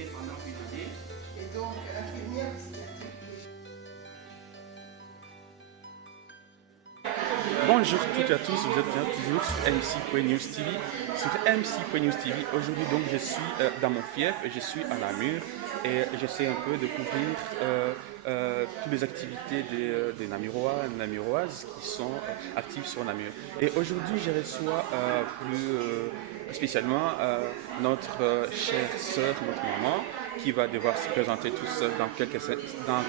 Et donc, l'infirmière, Bonjour toutes et à tous, vous êtes bien toujours sur MC.News TV. Sur MC.News TV, aujourd'hui donc je suis dans mon fief, je suis à Namur et j'essaie un peu de couvrir toutes les activités des Namurois et Namuroises qui sont actifs sur Namur. Et aujourd'hui je reçois plus spécialement notre chère sœur, notre maman, qui va devoir se présenter tout seul dans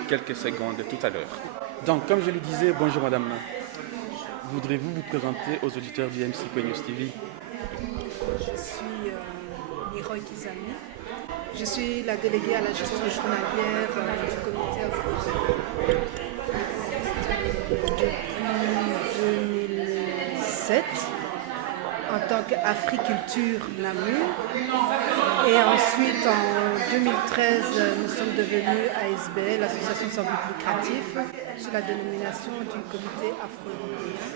quelques secondes tout à l'heure. Donc comme je le disais, bonjour madame. Voudrez-vous vous présenter aux auditeurs du MC.News TV? Je suis Miroy Kizami. Je suis la déléguée à la gestion journalière du comité afro depuis 2007 en tant qu'Africulture Namur. Et ensuite, en 2013, nous sommes devenus ASBL, l'Association sans but lucratif, sous la dénomination du comité afro-européen.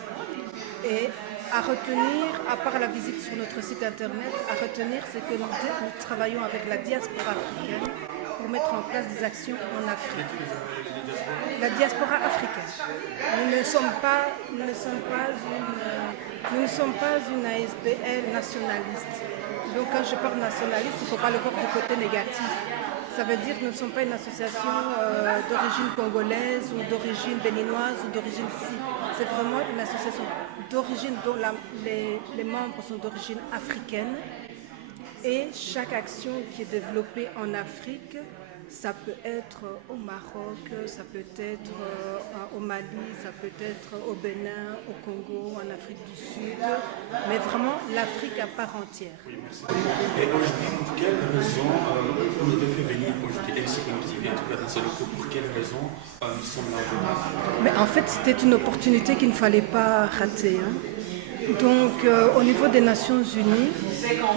Et à retenir, à part la visite sur notre site internet, à retenir, c'est que nous travaillons avec la diaspora africaine pour mettre en place des actions en Afrique. La diaspora africaine. Nous ne sommes pas une ASBL nationaliste. Donc quand je parle nationaliste, il ne faut pas le voir du côté négatif. Ça veut dire que nous ne sommes pas une association d'origine congolaise ou d'origine béninoise ou d'origine si. C'est vraiment une association d'origine dont les membres sont d'origine africaine. Et chaque action qui est développée en Afrique, ça peut être au Maroc, ça peut être au Mali, ça peut être au Bénin, au Congo, en Afrique du Sud, mais vraiment l'Afrique à part entière. Oui, merci. Et aujourd'hui, pour quelle raison vous avez fait venir aujourd'hui MC.News TV, en tout cas dans ce locaux, pour quelle raison nous sommes là aujourd'hui? Mais en fait, c'était une opportunité qu'il ne fallait pas rater. Donc, au niveau des Nations Unies,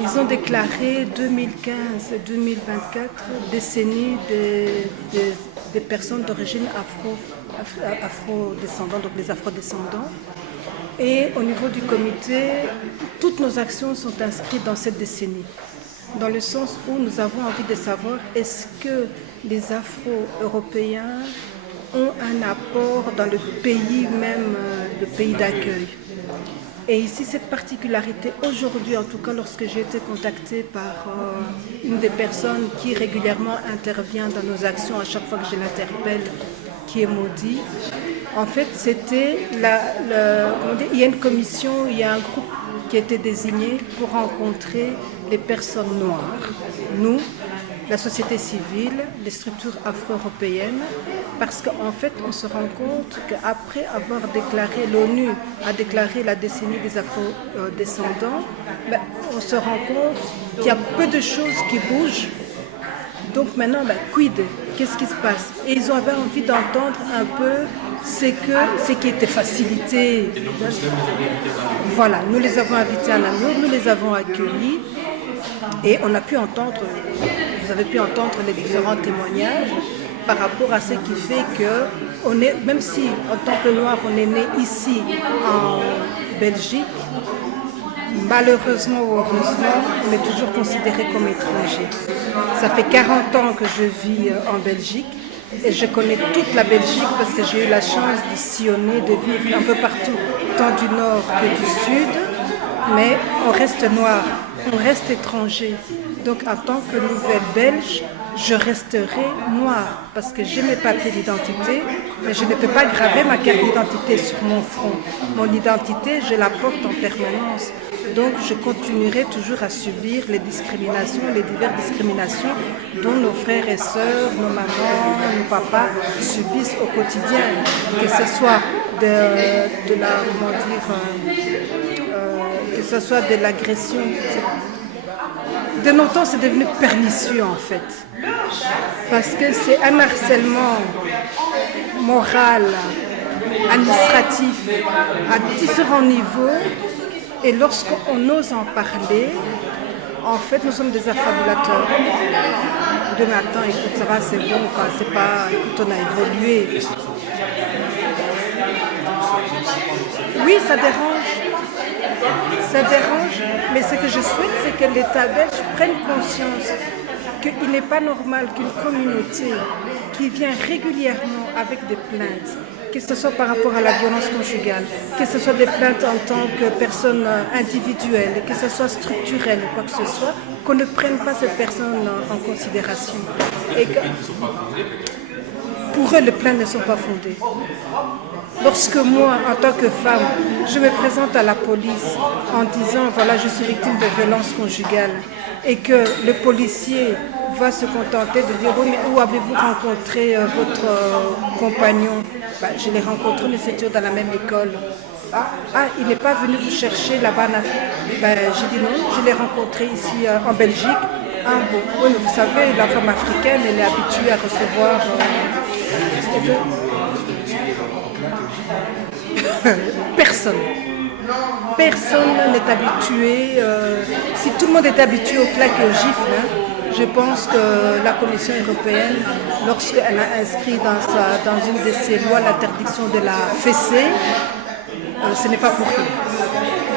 ils ont déclaré 2015-2024 décennie des personnes d'origine afro-descendants, donc les afro-descendants. Et au niveau du comité, toutes nos actions sont inscrites dans cette décennie, dans le sens où nous avons envie de savoir est-ce que les afro-européens ont un apport dans le pays même, le pays d'accueil. Et ici, cette particularité, aujourd'hui, en tout cas, lorsque j'ai été contactée par une des personnes qui régulièrement intervient dans nos actions à chaque fois que je l'interpelle, qui est Maudit, en fait, c'était il y a une commission, il y a un groupe qui a été désigné pour rencontrer les personnes noires, nous, la société civile, les structures afro-européennes, parce qu'en fait, on se rend compte qu'après avoir déclaré, l'ONU a déclaré la décennie des afro-descendants, on se rend compte qu'il y a peu de choses qui bougent. Donc maintenant, quid? Qu'est-ce qui se passe? Et ils avaient envie d'entendre un peu ce qui était facilité. Voilà, nous les avons invités à Namur, nous les avons accueillis et on a pu entendre, vous avez pu entendre les différents témoignages par rapport à ce qui fait que, même si en tant que Noirs, on est né ici en Belgique, malheureusement ou heureusement, on est toujours considéré comme étranger. Ça fait 40 ans que je vis en Belgique et je connais toute la Belgique parce que j'ai eu la chance de sillonner, de vivre un peu partout, tant du nord que du sud, mais on reste noir, on reste étranger. Donc en tant que nouvelle Belge, je resterai noire parce que j'ai mes papiers d'identité, mais je ne peux pas graver ma carte d'identité sur mon front. Mon identité, je la porte en permanence. Donc je continuerai toujours à subir les discriminations, les diverses discriminations dont nos frères et sœurs, nos mamans, nos papas subissent au quotidien, que ce soit que ce soit de l'agression. De nos temps, c'est devenu pernicieux en fait, parce que c'est un harcèlement moral, administratif, à différents niveaux. Et lorsqu'on ose en parler, en fait, nous sommes des affabulateurs. De maintenant, écoute, ça va, c'est bon, quoi. C'est pas, écoute, on a évolué. Oui, ça dérange. Ça dérange, mais ce que je souhaite, c'est que l'État belge prenne conscience qu'il n'est pas normal qu'une communauté qui vient régulièrement avec des plaintes, que ce soit par rapport à la violence conjugale, que ce soit des plaintes en tant que personne individuelle, que ce soit structurel ou quoi que ce soit, qu'on ne prenne pas cette personne en considération. Et que, pour eux, les plaintes ne sont pas fondées. Lorsque moi, en tant que femme, je me présente à la police en disant, voilà, je suis victime de violences conjugales, et que le policier va se contenter de dire, oui, mais où avez-vous rencontré votre compagnon? Je l'ai rencontré, nous étions dans la même école. Ah, il n'est pas venu vous chercher là-bas en Afrique? J'ai dit non, je l'ai rencontré ici en Belgique. Ah bon, oui, vous savez, la femme africaine, elle est habituée à recevoir... Personne. Personne n'est habitué. Si tout le monde est habitué aux claques et aux gifles, je pense que la Commission européenne, lorsqu'elle a inscrit dans une de ses lois l'interdiction de la fessée, ce n'est pas pour rien.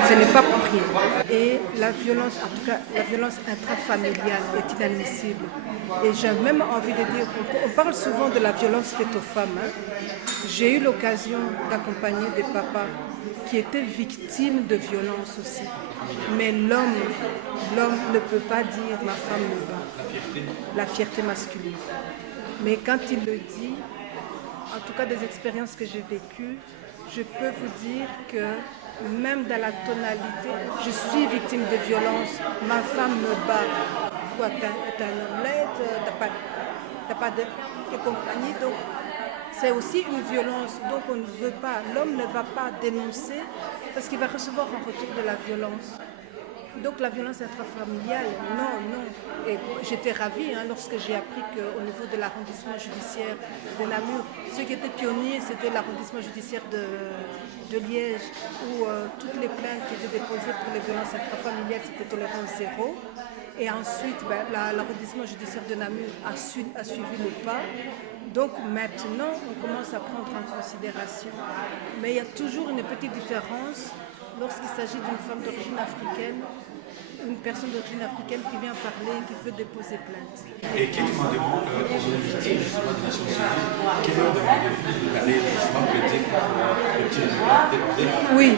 Ce n'est pas pour rien. Et la violence, en tout cas, la violence intrafamiliale est inadmissible. Et j'ai même envie de dire, on parle souvent de la violence faite aux femmes. J'ai eu l'occasion d'accompagner des papas qui étaient victimes de violences aussi. Mais l'homme ne peut pas dire ma femme me bat. La fierté masculine. Mais quand il le dit, en tout cas des expériences que j'ai vécues, je peux vous dire que même dans la tonalité, je suis victime de violence, ma femme me bat. Quoi, t'as un omelette, t'as pas de compagnie, donc c'est aussi une violence. Donc on ne veut pas, l'homme ne va pas dénoncer parce qu'il va recevoir en retour de la violence. Donc la violence intrafamiliale, non. Et j'étais ravie lorsque j'ai appris qu'au niveau de l'arrondissement judiciaire de Namur, ceux qui étaient pionniers, c'était l'arrondissement judiciaire de Liège, où toutes les plaintes qui étaient déposées pour les violences intrafamiliales, c'était tolérance zéro. Et ensuite, l'arrondissement judiciaire de Namur a suivi le pas. Donc maintenant, on commence à prendre en considération. Mais il y a toujours une petite différence lorsqu'il s'agit d'une femme d'origine africaine, une personne d'origine africaine qui vient parler, qui peut déposer plainte. Et quel demandez-vous aux invités justement des Nations Unies? Quelle heure demandez-vous d'aller justement plaider pour le petit député? Oui.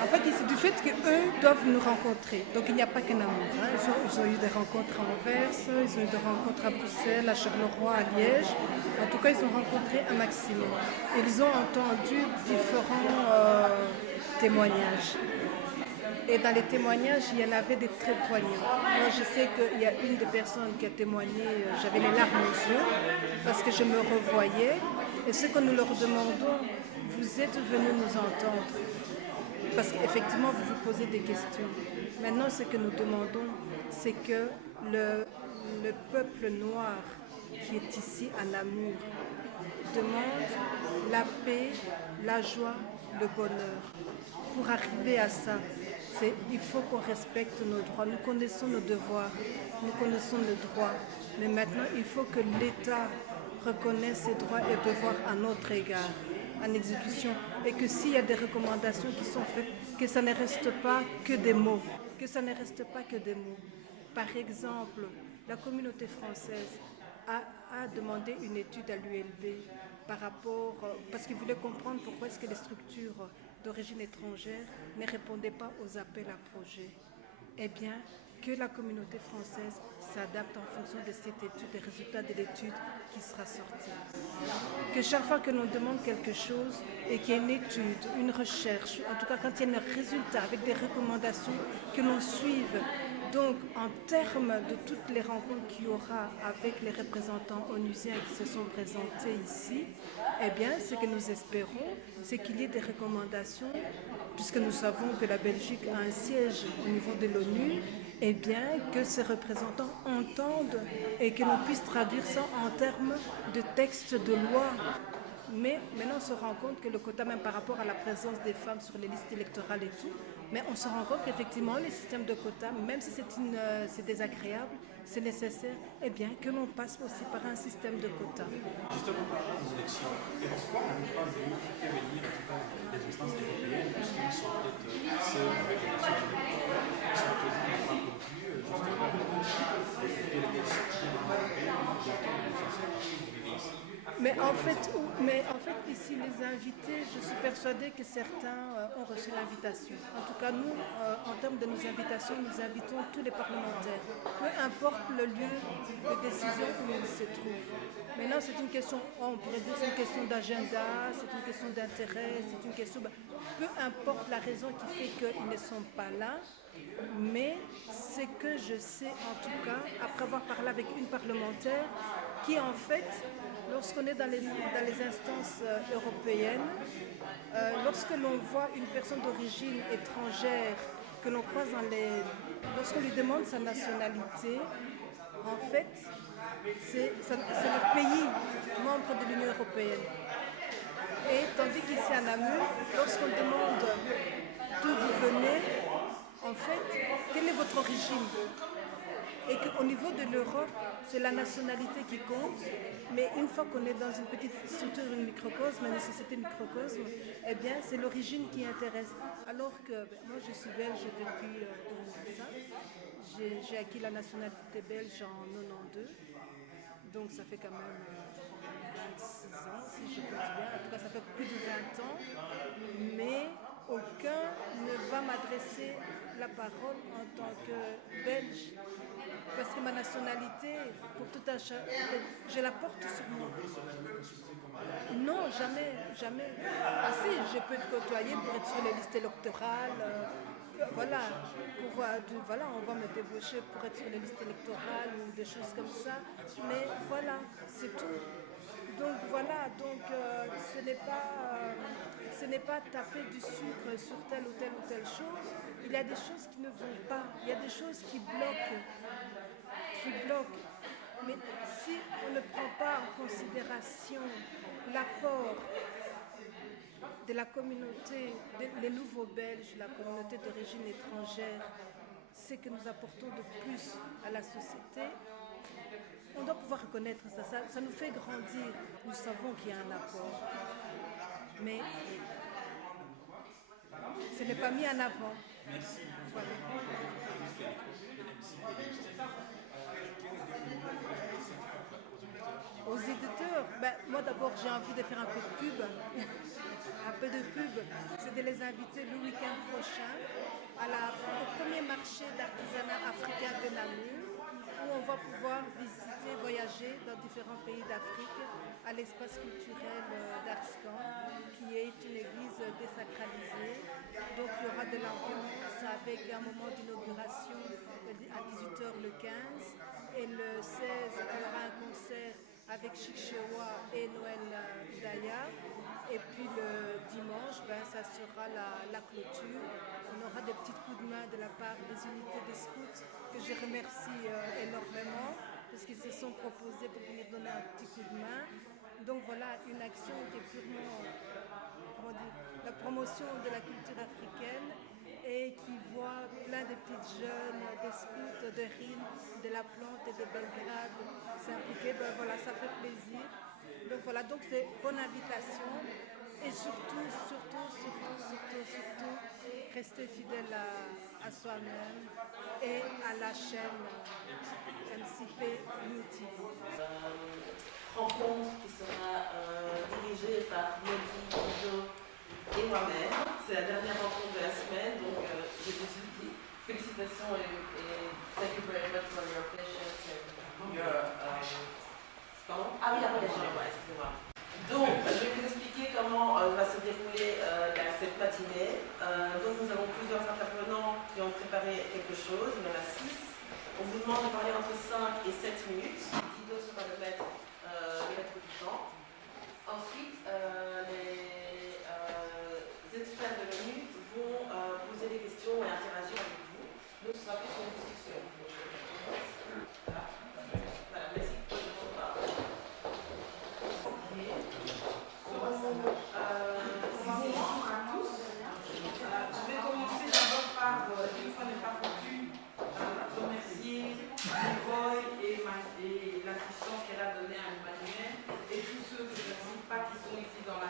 En fait, c'est du fait qu'eux doivent nous rencontrer. Donc il n'y a pas qu'un amour. Ils ont eu des rencontres à Anvers, ils ont eu des rencontres à Bruxelles, à Charleroi, à Liège. En tout cas, ils ont rencontré un maximum. Ils ont entendu différents témoignages. Et dans les témoignages, il y en avait des très poignants. Moi, je sais qu'il y a une des personnes qui a témoigné, j'avais les larmes aux yeux, parce que je me revoyais. Et ce que nous leur demandons, vous êtes venus nous entendre. Parce qu'effectivement, vous vous posez des questions. Maintenant, ce que nous demandons, c'est que le peuple noir qui est ici à Namur demande la paix, la joie, le bonheur. Pour arriver à ça, il faut qu'on respecte nos droits. Nous connaissons nos devoirs, nous connaissons nos droits. Mais maintenant, il faut que l'État reconnaisse ses droits et devoirs à notre égard, en exécution. Et que s'il y a des recommandations qui sont faites, que ça ne reste pas que des mots. Que ça ne reste pas que des mots. Par exemple, la communauté française a demandé une étude à l'ULB par rapport, parce qu'ils voulaient comprendre pourquoi est-ce que les structures d'origine étrangère ne répondaient pas aux appels à projets. Eh bien, que la communauté française s'adapte en fonction de cette étude, des résultats de l'étude qui sera sortie. Que chaque fois que l'on demande quelque chose et qu'il y ait une étude, une recherche, en tout cas quand il y a un résultat avec des recommandations, que l'on suive. Donc, en termes de toutes les rencontres qu'il y aura avec les représentants onusiens qui se sont présentés ici, eh bien, ce que nous espérons, c'est qu'il y ait des recommandations, puisque nous savons que la Belgique a un siège au niveau de l'ONU, eh bien, que ces représentants entendent et que l'on puisse traduire ça en termes de textes de loi. Mais maintenant, on se rend compte que le quota, même par rapport à la présence des femmes sur les listes électorales et tout, mais on se rend compte qu'effectivement, les systèmes de quotas, même si c'est désagréable, c'est nécessaire, eh bien, que l'on passe aussi par un système de quotas. Justement, par rapport aux élections, et pourquoi on ne peut pas faire venir en tout cas les instances européennes, puisqu'ils sont peut-être seuls avec les Nations Unies, puisque le président n'a pas prévu justement de déléguer Mais en fait, ici, les invités, je suis persuadée que certains ont reçu l'invitation. En tout cas, nous, en termes de nos invitations, nous invitons tous les parlementaires, peu importe le lieu de décision où ils se trouvent. Maintenant, c'est une question, on pourrait dire que c'est une question d'agenda, c'est une question d'intérêt, c'est une question... Peu importe la raison qui fait qu'ils ne sont pas là, mais ce que je sais en tout cas, après avoir parlé avec une parlementaire, qui en fait, lorsqu'on est dans les instances européennes, lorsque l'on voit une personne d'origine étrangère que l'on croise lorsqu'on lui demande sa nationalité, en fait, c'est le pays membre de l'Union européenne. Et tandis qu'ici à Namur, lorsqu'on demande d'où vous venez, en fait, quelle est votre origine? Et qu'au niveau de l'Europe, c'est la nationalité qui compte, mais une fois qu'on est dans une petite structure, une microcosme, une société microcosme, eh bien, c'est l'origine qui intéresse. Alors que moi, je suis belge depuis 2005. J'ai acquis la nationalité belge en 92, donc ça fait quand même 26 ans, si je compte bien. En tout cas, ça fait plus de 20 ans, mais aucun ne va m'adresser la parole en tant que belge. Parce que ma nationalité, pour tout un je la porte sur moi. Non, jamais, jamais. Ah si, je peux te côtoyer pour être sur les listes électorales. Voilà, voilà, on va me débaucher pour être sur les listes électorales ou des choses comme ça. Mais voilà, c'est tout. Donc voilà, ce n'est pas taper du sucre sur telle ou telle chose. Il y a des choses qui ne vont pas, il y a des choses qui bloquent. Mais si on ne prend pas en considération l'apport de la communauté, des nouveaux Belges, la communauté d'origine étrangère, ce que nous apportons de plus à la société, on doit pouvoir reconnaître ça. Ça nous fait grandir. Nous savons qu'il y a un apport. Mais ce n'est pas mis en avant. Merci. Voilà. Aux éditeurs, moi d'abord j'ai envie de faire un peu de pub. Un peu de pub, c'est de les inviter le week-end prochain au premier marché d'artisanat africain de Namur, où on va pouvoir visiter, voyager dans différents pays d'Afrique à l'espace culturel d'Arscan, qui est une église désacralisée. Donc il y aura de l'ambiance avec un moment d'inauguration à 18h le 15 et le 16 il y aura un concert avec Chic Chewa et Noël Daya. Et puis le dimanche, ça sera la clôture. On aura des petits coups de main de la part des unités des scouts que je remercie énormément parce qu'ils se sont proposés pour venir donner un petit coup de main. Donc voilà, une action qui est purement la promotion de la culture africaine et qui voit plein de petites jeunes, des scouts de Rhin, de la Plante et de Belgrade s'impliquer. Voilà, ça fait plaisir. Donc voilà, donc c'est bonne invitation et surtout, rester fidèle à soi-même et à la chaîne MCP YouTube. Rencontre qui sera dirigée par Modi, Guido et moi-même. C'est la dernière rencontre de la semaine, donc je vous dis félicitations et thank you very much for your patience and your... Pardon? Ah oui, après, excusez-moi. Donc, je vais vous expliquer comment va se dérouler cette matinée. Donc, nous avons plusieurs intervenants qui ont préparé quelque chose, il y en a 6. On vous demande de parler entre 5 et 7 minutes. Guido sera le maître du temps. Ensuite, les experts de l'ONU vont poser des questions et interagir avec vous. Donc, ce sera plus une discussion. Voilà, merci. Je vais commencer d'abord par, une fois n'est pas coutume, remercier Roy et l'assistance qu'elle a donnée à Emmanuel et tous ceux que je ne cite pas qui sont ici dans la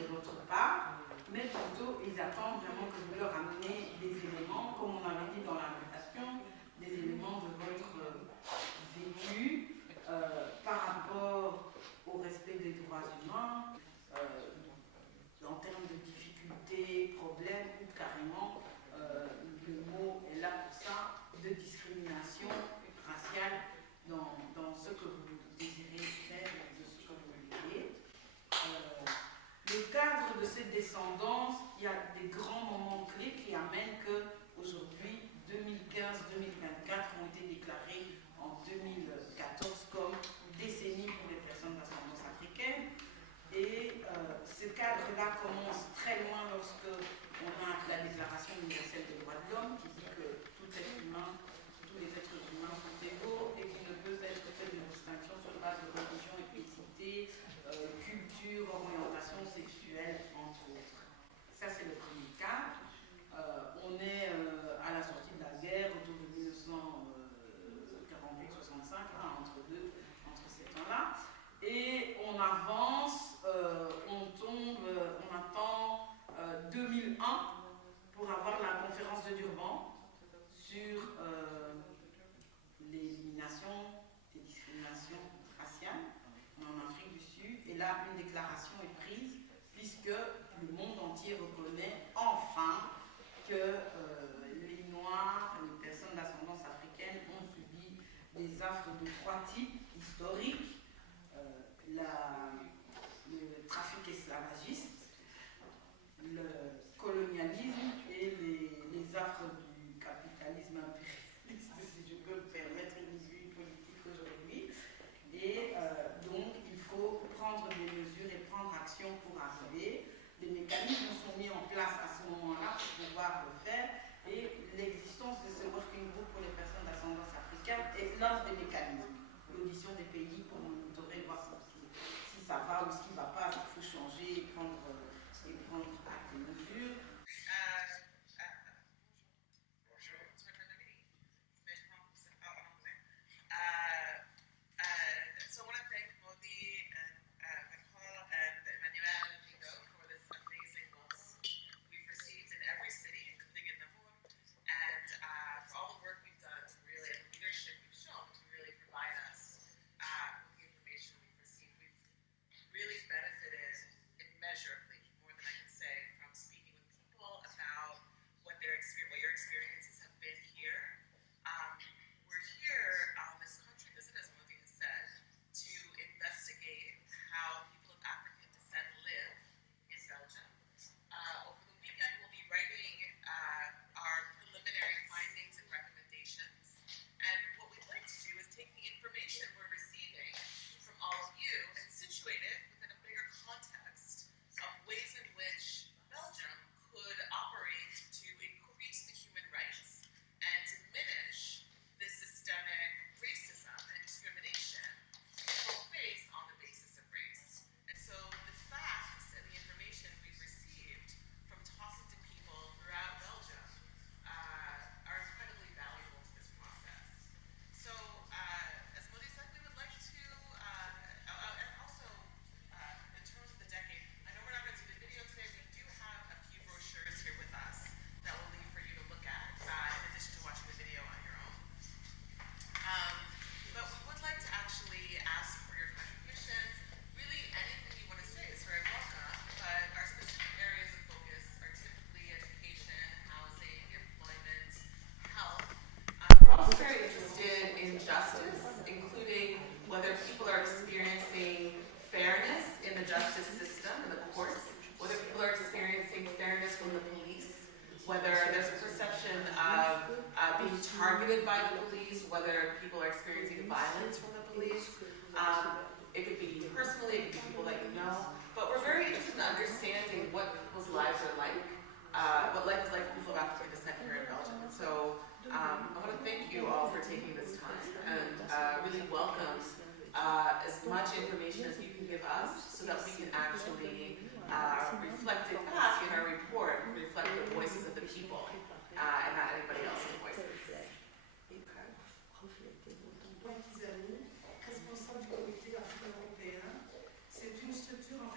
de votre part, mais plutôt ils attendent vraiment que vous leur ameniez des éléments, comme on avait dit dans l'invitation, des éléments de votre vécu par rapport au respect des droits humains, en termes de difficultés, problèmes ou carrément, le mot est là pour ça, de discrimination raciale dans ce que vous désirez faire, de ce que vous voulez. Le cadre de cette descendance, il y a des grands moments clés qui amènent qu'aujourd'hui, 2015-2024 ont été déclarés en 2014 comme décennie pour les personnes d'ascendance africaine. Et ce cadre-là commence très loin lorsque on a la Déclaration universelle des droits de l'homme qui dit que tous les êtres humains sont égaux et qu'il ne peut être fait de distinction sur base de religion, ethnicité, culture, orientation sexuelle, entre autres. Ça, c'est le premier cadre. On est à la sortie de la guerre, autour de 1948-65, entre ces temps-là. Et on avance, on attend 2001 pour avoir la conférence de Durban sur l'élimination des discriminations raciales en Afrique du Sud. Et là, une déclaration est prise puisque le monde entier reconnaît enfin que les Noirs, les personnes d'ascendance africaine ont subi des affres de trois types historiques. Le trafic esclavagiste, le colonialisme et les affres du capitalisme impérialiste, si je peux me permettre une vue politique aujourd'hui. Et donc, il faut prendre des mesures et prendre action pour arriver. Les mécanismes sont mis en place à ce moment-là pour pouvoir le faire. Et l'existence de ce working group pour les personnes d'ascendance africaine est l'un des mécanismes. L'audition des pays pour monitorer, voir si ça va ou ce qui ne va pas, s'il faut changer et prendre acte des mesures. So I want to thank Modi and Nicole and Emmanuel and Vigo for this amazing loss we've received in every city, including in Namur, and for all the work we've done to really, and the leadership we've shown to really provide us with the information we've received. We've really benefited immeasurably, more than I can say, from speaking with people about what your experiences have been here. We're here on this country visit, as Modi has said, to investigate how people of African descent live in Belgium. Over the weekend, we'll be writing our preliminary findings and recommendations. And what we'd like to do is take the information we're receiving from all of you and situate it within a bigger context of ways in which Belgium could operate to increase the human rights and diminish the systemic racism and discrimination people face on the basis of race. And so the facts and the information we've received from talking to people throughout Belgium are incredibly valuable to this process. So, as Modi said, we would like to, and also in terms of the decade, I know we're not going to see the video today, we do have a few brochures here with us that we'll leave for you to look at, in addition to watching the video on your own. But we would like to actually ask for your contributions. Really, anything you want to say is very welcome, but our specific areas of focus are typically education, housing, employment, health. We're also very interested in justice, including whether people are experiencing fairness in the justice system, in the courts, whether people are experiencing fairness from the police, whether there's a perception of being targeted by the police, whether people are experiencing violence from the police. It could be personally, it could be people that you know. But we're very interested in understanding what people's lives are like, what life is like for people of African descent here in Belgium. So I want to thank you all for taking this time and really welcome as much information as you can give us so that we can actually reflect it back in our report, reflect the voices of the people and not anybody else's voices. Responsable du comité africain-européen, c'est une structure en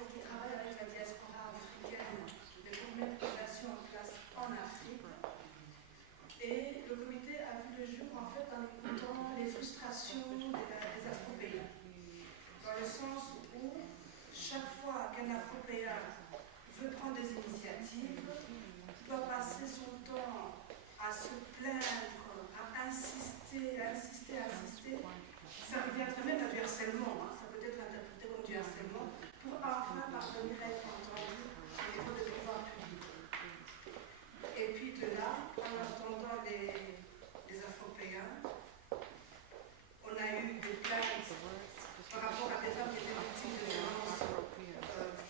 plaindre, à insister, ça reviendrait même à du harcèlement, hein. Ça peut être interprété comme du harcèlement, pour enfin parvenir à être entendu au niveau des pouvoirs publics. Et puis de là, en entendant les Afropéens, on a eu des plaintes par rapport à des femmes qui étaient victimes de violences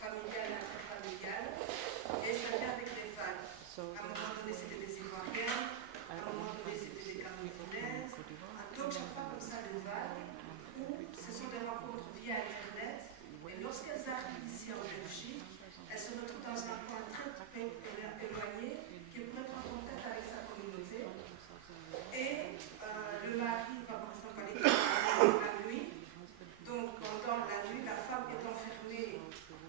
familiales, intrafamiliales, et ça vient avec les vagues. À un moment donné, c'était des Ivoiriens, à un moment donné, c'était des Camerounaises. Donc, chaque fois comme ça, des vagues, où ce sont des rencontres via Internet, et lorsqu'elles arrivent ici en Belgique, elles se retrouvent dans un point très éloigné, qui pourrait être en contact avec sa communauté. Et le mari va par exemple aller travailler la nuit. Donc pendant la nuit, la femme est enfermée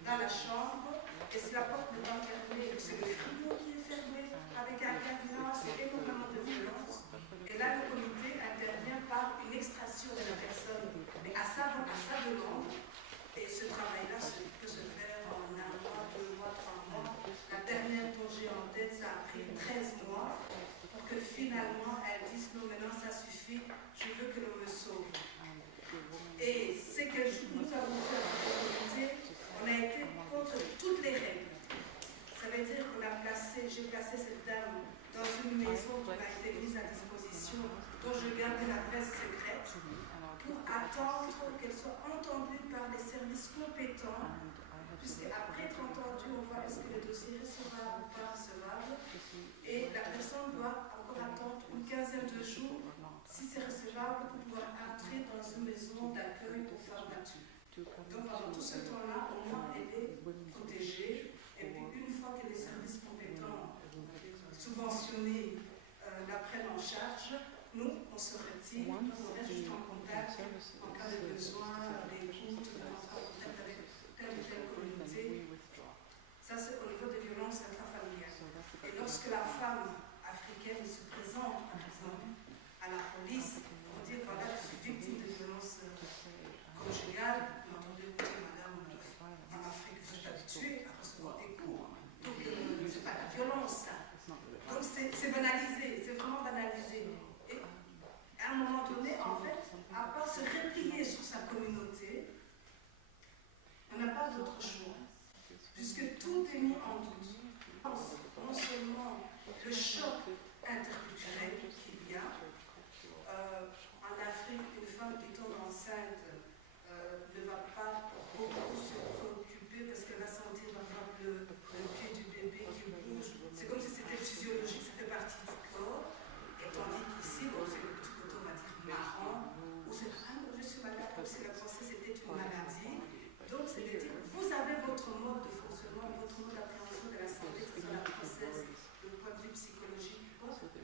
dans la chambre. Et si la porte n'est pas fermée, c'est le frigo qui est fermé avec un cadenas, c'est énormément de violence. Et là, le comité intervient par une extraction de la personne, mais à sa demande. Et ce travail-là peut se faire en 1 mois, 2 mois, 3 mois. La dernière dont j'ai en tête, ça a pris 13 mois pour que finalement elle dise non, maintenant ça suffit, je veux que l'on me sauve. Et c'est que nous avons fait en communauté, on a été contre toutes les règles. Ça veut dire qu'on a j'ai placé cette dame dans une maison qui m'a été mise à disposition, dont je gardais l'adresse secrète, pour attendre qu'elle soit entendue par les services compétents, puisque après être entendue, on voit est-ce que le dossier est recevable ou pas recevable, et la personne doit encore attendre une quinzaine de jours, si c'est recevable, pour pouvoir entrer dans une maison d'accueil pour femmes battues. Donc pendant tout ce temps-là, au moins elle est protégée, et puis une fois que les services compétents subventionnés la prennent en charge, nous, on se retire, on reste juste en contact en cas de besoin, d'écoute, de rentrer en contact avec telle ou telle communauté. Ça, c'est au niveau des violences intrafamiliales. Et lorsque la femme africaine se présente, par exemple, à la police pour dire voilà, je suis victime de violences conjugales, vous entendez dire madame, en Afrique, vous êtes habituée à recevoir des coups. Donc, c'est pas la violence, ça. Donc, c'est banalisé, c'est vraiment banalisé. Et à un moment donné, en fait, à part se replier sur sa communauté, on n'a pas d'autre choix, puisque tout est mis en doute. Non seulement le choc interculturel qu'il y a, en Afrique, une femme qui tombe enceinte ne va pas beaucoup se préoccuper parce qu'elle va sentir par exemple le pied du bébé qui bouge. C'est comme si c'était physiologique, ça fait partie du corps. Et tandis qu'ici, bon, c'est le petit côté, on va dire, marrant, où c'est ah non, je suis malade, comme si la pensée c'était une maladie. Donc, c'est de dire, vous avez votre mode de fonctionnement, votre mode d'appréhension de la santé, que ce soit la grossesse, le point de vue psychologique.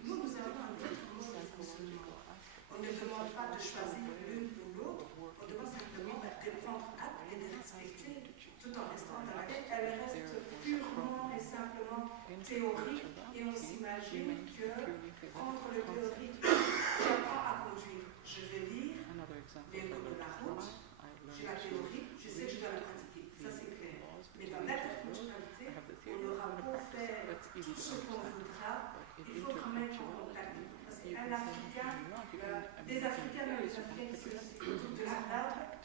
Nous, nous avons un autre mode de fonctionnement. On ne demande pas de choisir l'une ou l'autre, on demande simplement de prendre acte et de respecter, tout en restant dans la tête. Elle reste purement et simplement théorique, et on s'imagine que entre le théorique et j'apprends à conduire, je vais lire les codes de la route, j'ai la théorie, je sais que je dois la pratiquer, ça c'est clair. Mais dans l'interculturalité, on aura beau faire tout ce qu'on voudra, il faut quand même qu'on contacte. Parce qu'un Africain, des Africains, même les Africains qui sont de l'arabe,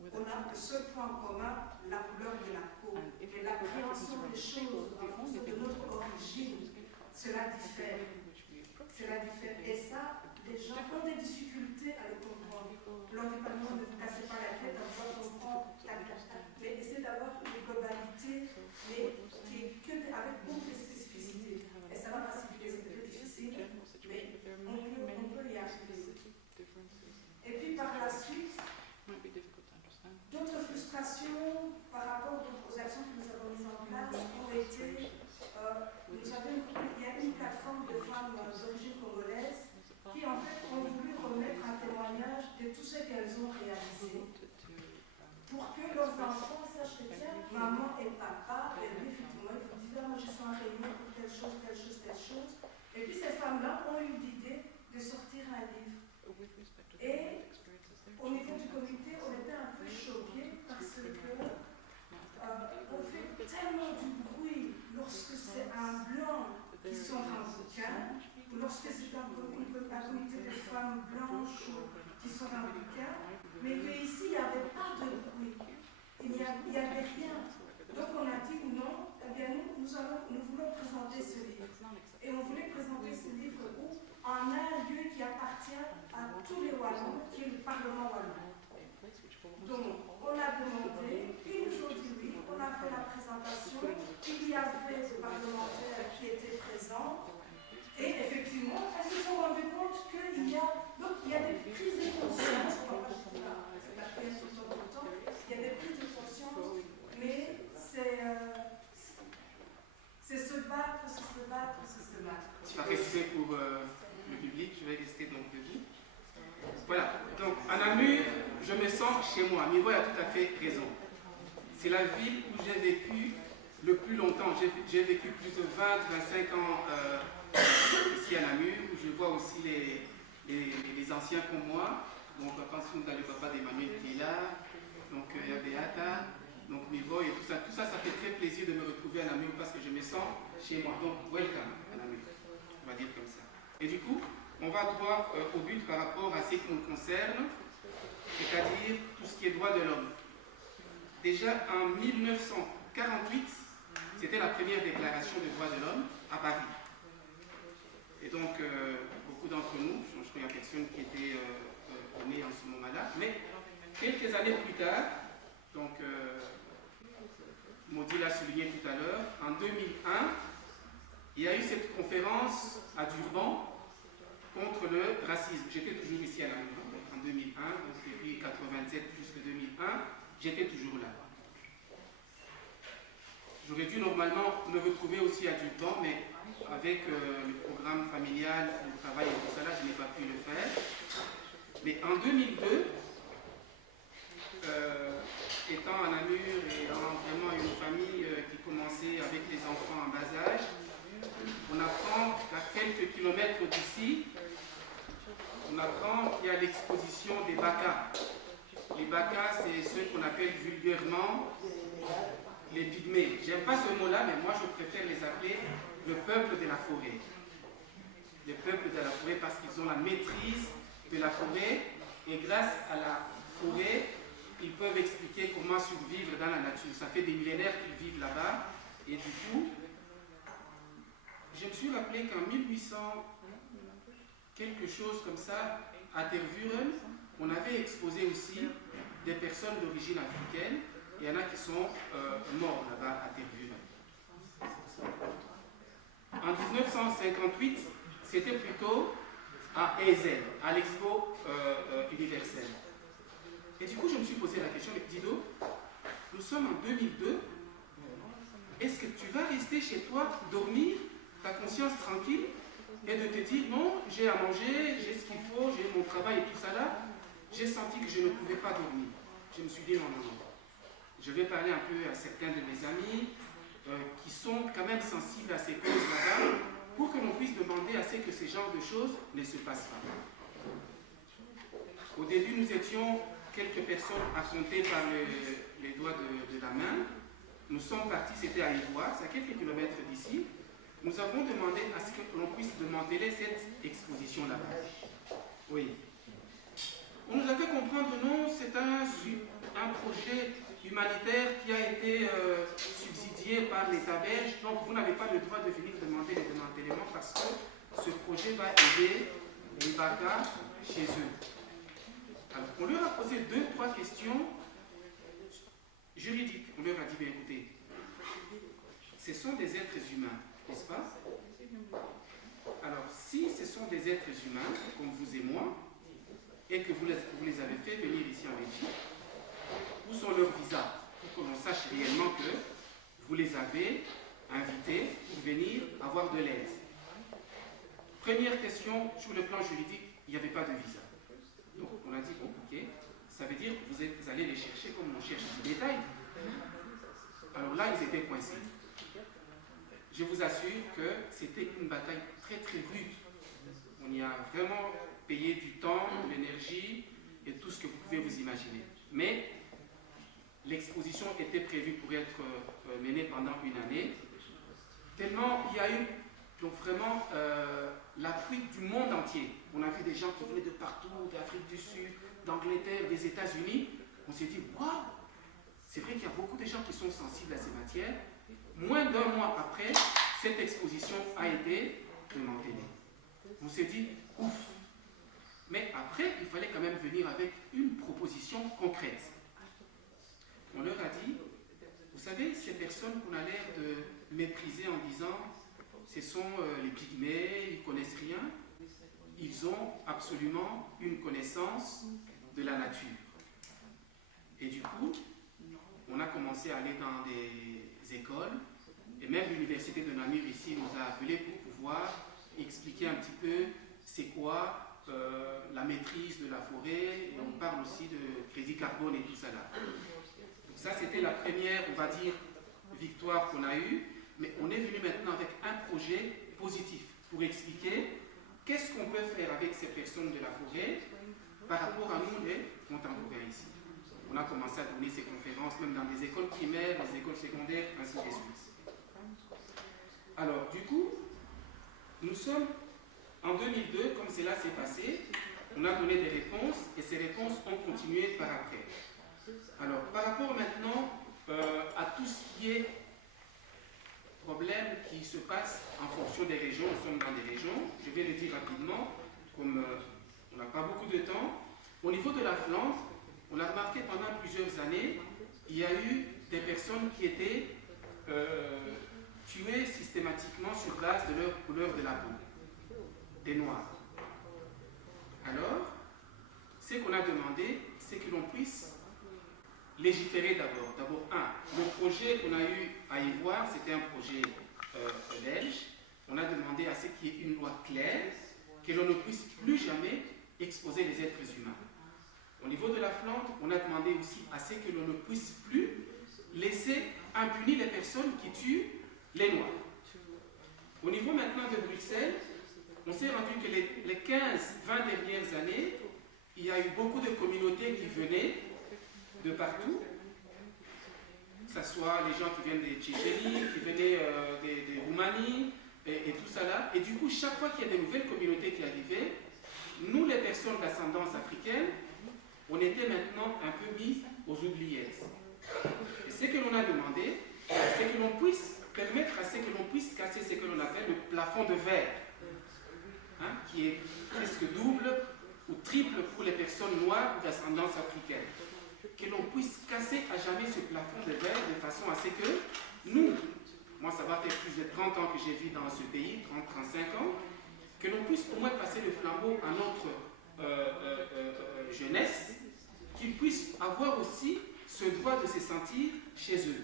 on a le seul point commun, la couleur de la peau. Mais l'appréhension des choses en fonction de notre origine, cela diffère. Cela diffère. Et ça, les gens ont des difficultés à le comprendre. L'environnement ne vous cassez pas la tête, on doit comprendre, mais essayez d'avoir une globalité, mais avec beaucoup de spécificités. Et ça va faciliter, c'est très difficile, mais on peut y arriver. Et puis par la suite, d'autres frustrations par rapport aux actions que nous avons mises en place ont été, il y a une plateforme de femmes d'origine congolaise qui en fait ont voulu remettre un témoignage de tout ce qu'elles ont réalisé pour que leurs enfants sachent que tiens, maman et papa, et lui effectivement, ils vous disaient moi je suis en réunion pour telle chose, telle chose, telle chose. Et puis ces femmes-là ont eu l'idée de sortir un livre. Et au niveau du comité, on était un peu choqués parce que on fait tellement du bruit lorsque c'est un blanc qui sort un bouquin lorsque c'est un comité de femmes blanches qui sont américains, mais qu'ici, il n'y avait pas de bruit. Il n'y avait rien. Donc on a dit non, eh bien nous voulons présenter ce livre. Et on voulait présenter ce livre où en un lieu qui appartient à tous les Wallons, qui est le Parlement Wallon. Donc on a demandé, ils nous ont dit oui, on a fait la présentation, il y avait des parlementaires qui étaient présents. Et effectivement, elles se sont rendues compte qu'il y a des prises de conscience, il y a des prises de conscience, mais c'est se battre. Tu vas rester pour le public, je vais rester donc debout. Voilà, donc à Namur, je me sens chez moi. Miro a tout à fait raison. C'est la ville où j'ai vécu le plus longtemps. J'ai vécu plus de 20-25 ans ici à Namur, où je vois aussi les anciens comme moi. Donc, je pense que le papa d'Emmanuel qui est là, donc il y a Beata, donc Miro et tout ça. Tout ça, ça fait très plaisir de me retrouver à Namur parce que je me sens chez moi. Donc, welcome à Namur, on va dire comme ça. Et du coup, on va droit au but par rapport à ce qui nous concerne, c'est-à-dire tout ce qui est droit de l'homme. Déjà en 1948, c'était la première déclaration des droits de l'homme à Paris. Et donc, beaucoup d'entre nous, je crois qu'il y a personne qui était né en ce moment-là, mais quelques années plus tard, donc Maudit l'a souligné tout à l'heure, en 2001, il y a eu cette conférence à Durban contre le racisme. J'étais toujours ici à la maison en 2001, donc depuis 1987 jusqu'en 2001, j'étais toujours là. J'aurais dû normalement me retrouver aussi à Durban, mais avec le programme familial, le travail et tout ça là, je n'ai pas pu le faire. Mais en 2002, étant à Namur et ayant vraiment une famille qui commençait avec les enfants en bas âge, on apprend qu'à quelques kilomètres d'ici, on apprend qu'il y a l'exposition des Bakas. Les Bakas, c'est ceux qu'on appelle vulgairement les pygmées. J'aime pas ce mot-là, mais moi je préfère les appeler le peuple de la forêt. Le peuple de la forêt parce qu'ils ont la maîtrise de la forêt et grâce à la forêt, ils peuvent expliquer comment survivre dans la nature. Ça fait des millénaires qu'ils vivent là-bas et du coup, je me suis rappelé qu'en 1800, quelque chose comme ça, à Tervuren, on avait exposé aussi des personnes d'origine africaine. Il y en a qui sont morts là-bas à Tervuren. En 1958, c'était plutôt à Ezel, à l'Expo universelle. Et du coup, je me suis posé la question, mais Dido, nous sommes en 2002, est-ce que tu vas rester chez toi, dormir, ta conscience tranquille, et de te dire, non, j'ai à manger, j'ai ce qu'il faut, j'ai mon travail et tout ça là, j'ai senti que je ne pouvais pas dormir. Je me suis dit, non. Je vais parler un peu à certains de mes amis qui sont quand même sensibles à ces causes là-bas, pour que l'on puisse demander à ce que ce genre de choses ne se passent pas. Au début, nous étions quelques personnes à compter par les doigts de la main. Nous sommes partis, c'était à Ivoire, c'est à quelques kilomètres d'ici. Nous avons demandé à ce que l'on puisse démanteler cette exposition là-bas. Oui. On nous a fait comprendre, non, c'est un projet humanitaire qui a été subsidié par l'État belge, donc vous n'avez pas le droit de venir demander le démantèlement parce que ce projet va aider les Bakas chez eux. Alors, on leur a posé 2-3 questions juridiques. On leur a dit, bien écoutez, ce sont des êtres humains, n'est-ce pas? Alors, si ce sont des êtres humains, comme vous et moi, et que vous les avez fait venir ici en Belgique, où sont leurs visas? Pour que l'on sache réellement que vous les avez invités pour venir avoir de l'aide. Première question, sur le plan juridique, il n'y avait pas de visa. Donc on a dit, bon, ok, ça veut dire que vous allez les chercher comme on cherche du détail. Alors là, ils étaient coincés. Je vous assure que c'était une bataille très très rude. On y a vraiment payé du temps, de l'énergie et tout ce que vous pouvez vous imaginer. Mais l'exposition était prévue pour être menée pendant une année. Tellement il y a eu Donc vraiment, l'appui du monde entier. On a vu des gens qui venaient de partout, d'Afrique du Sud, d'Angleterre, des États-Unis. On s'est dit, waouh, c'est vrai qu'il y a beaucoup de gens qui sont sensibles à ces matières. Moins d'un mois après, cette exposition a été démantelée. On s'est dit, ouf. Mais après, il fallait quand même venir avec une proposition concrète. On leur a dit, vous savez, ces personnes qu'on a l'air de mépriser en disant, ce sont les pygmées, ils ne connaissent rien, ils ont absolument une connaissance de la nature. Et du coup, on a commencé à aller dans des écoles, et même l'université de Namur ici nous a appelés pour pouvoir expliquer un petit peu c'est quoi la maîtrise de la forêt, et on parle aussi de crédit carbone et tout ça là. Donc ça c'était la première, on va dire, victoire qu'on a eue, mais on est venu maintenant avec un projet positif pour expliquer qu'est-ce qu'on peut faire avec ces personnes de la forêt par rapport à nous les contemporains ici. On a commencé à donner ces conférences même dans des écoles primaires, des écoles secondaires, ainsi de suite. Alors du coup, nous sommes en 2002, comme cela s'est passé, on a donné des réponses et ces réponses ont continué par après. Alors, par rapport maintenant à tout ce qui est problème qui se passe en fonction des régions, nous sommes dans des régions, je vais le dire rapidement, comme on n'a pas beaucoup de temps. Au niveau de la Flandre, on a remarqué pendant plusieurs années, il y a eu des personnes qui étaient tuées systématiquement sur base de leur couleur de la peau. Des Noirs. Alors, ce qu'on a demandé, c'est que l'on puisse légiférer d'abord. D'abord, le projet qu'on a eu à y voir, c'était un projet belge. On a demandé à ce qu'il y ait une loi claire, que l'on ne puisse plus jamais exposer les êtres humains. Au niveau de la Flandre, on a demandé aussi à ce que l'on ne puisse plus laisser impunis les personnes qui tuent les Noirs. Au niveau maintenant de Bruxelles, on s'est rendu que les 15-20 dernières années, il y a eu beaucoup de communautés qui venaient de partout, que ce soit les gens qui viennent des Tchétchénie, qui venaient des Roumanie, et tout ça là. Et du coup, chaque fois qu'il y a des nouvelles communautés qui arrivaient, nous, les personnes d'ascendance africaine, on était maintenant un peu mis aux oubliettes. Et ce que l'on a demandé, c'est que l'on puisse permettre à ce que l'on puisse casser ce que l'on appelle le plafond de verre. Qui est presque double ou triple pour les personnes noires ou d'ascendance africaine. Que l'on puisse casser à jamais ce plafond de verre de façon à ce que nous, moi ça va faire plus de 30 ans que j'ai vécu dans ce pays, 30-35 ans, que l'on puisse au moins passer le flambeau à notre jeunesse, qu'ils puissent avoir aussi ce droit de se sentir chez eux.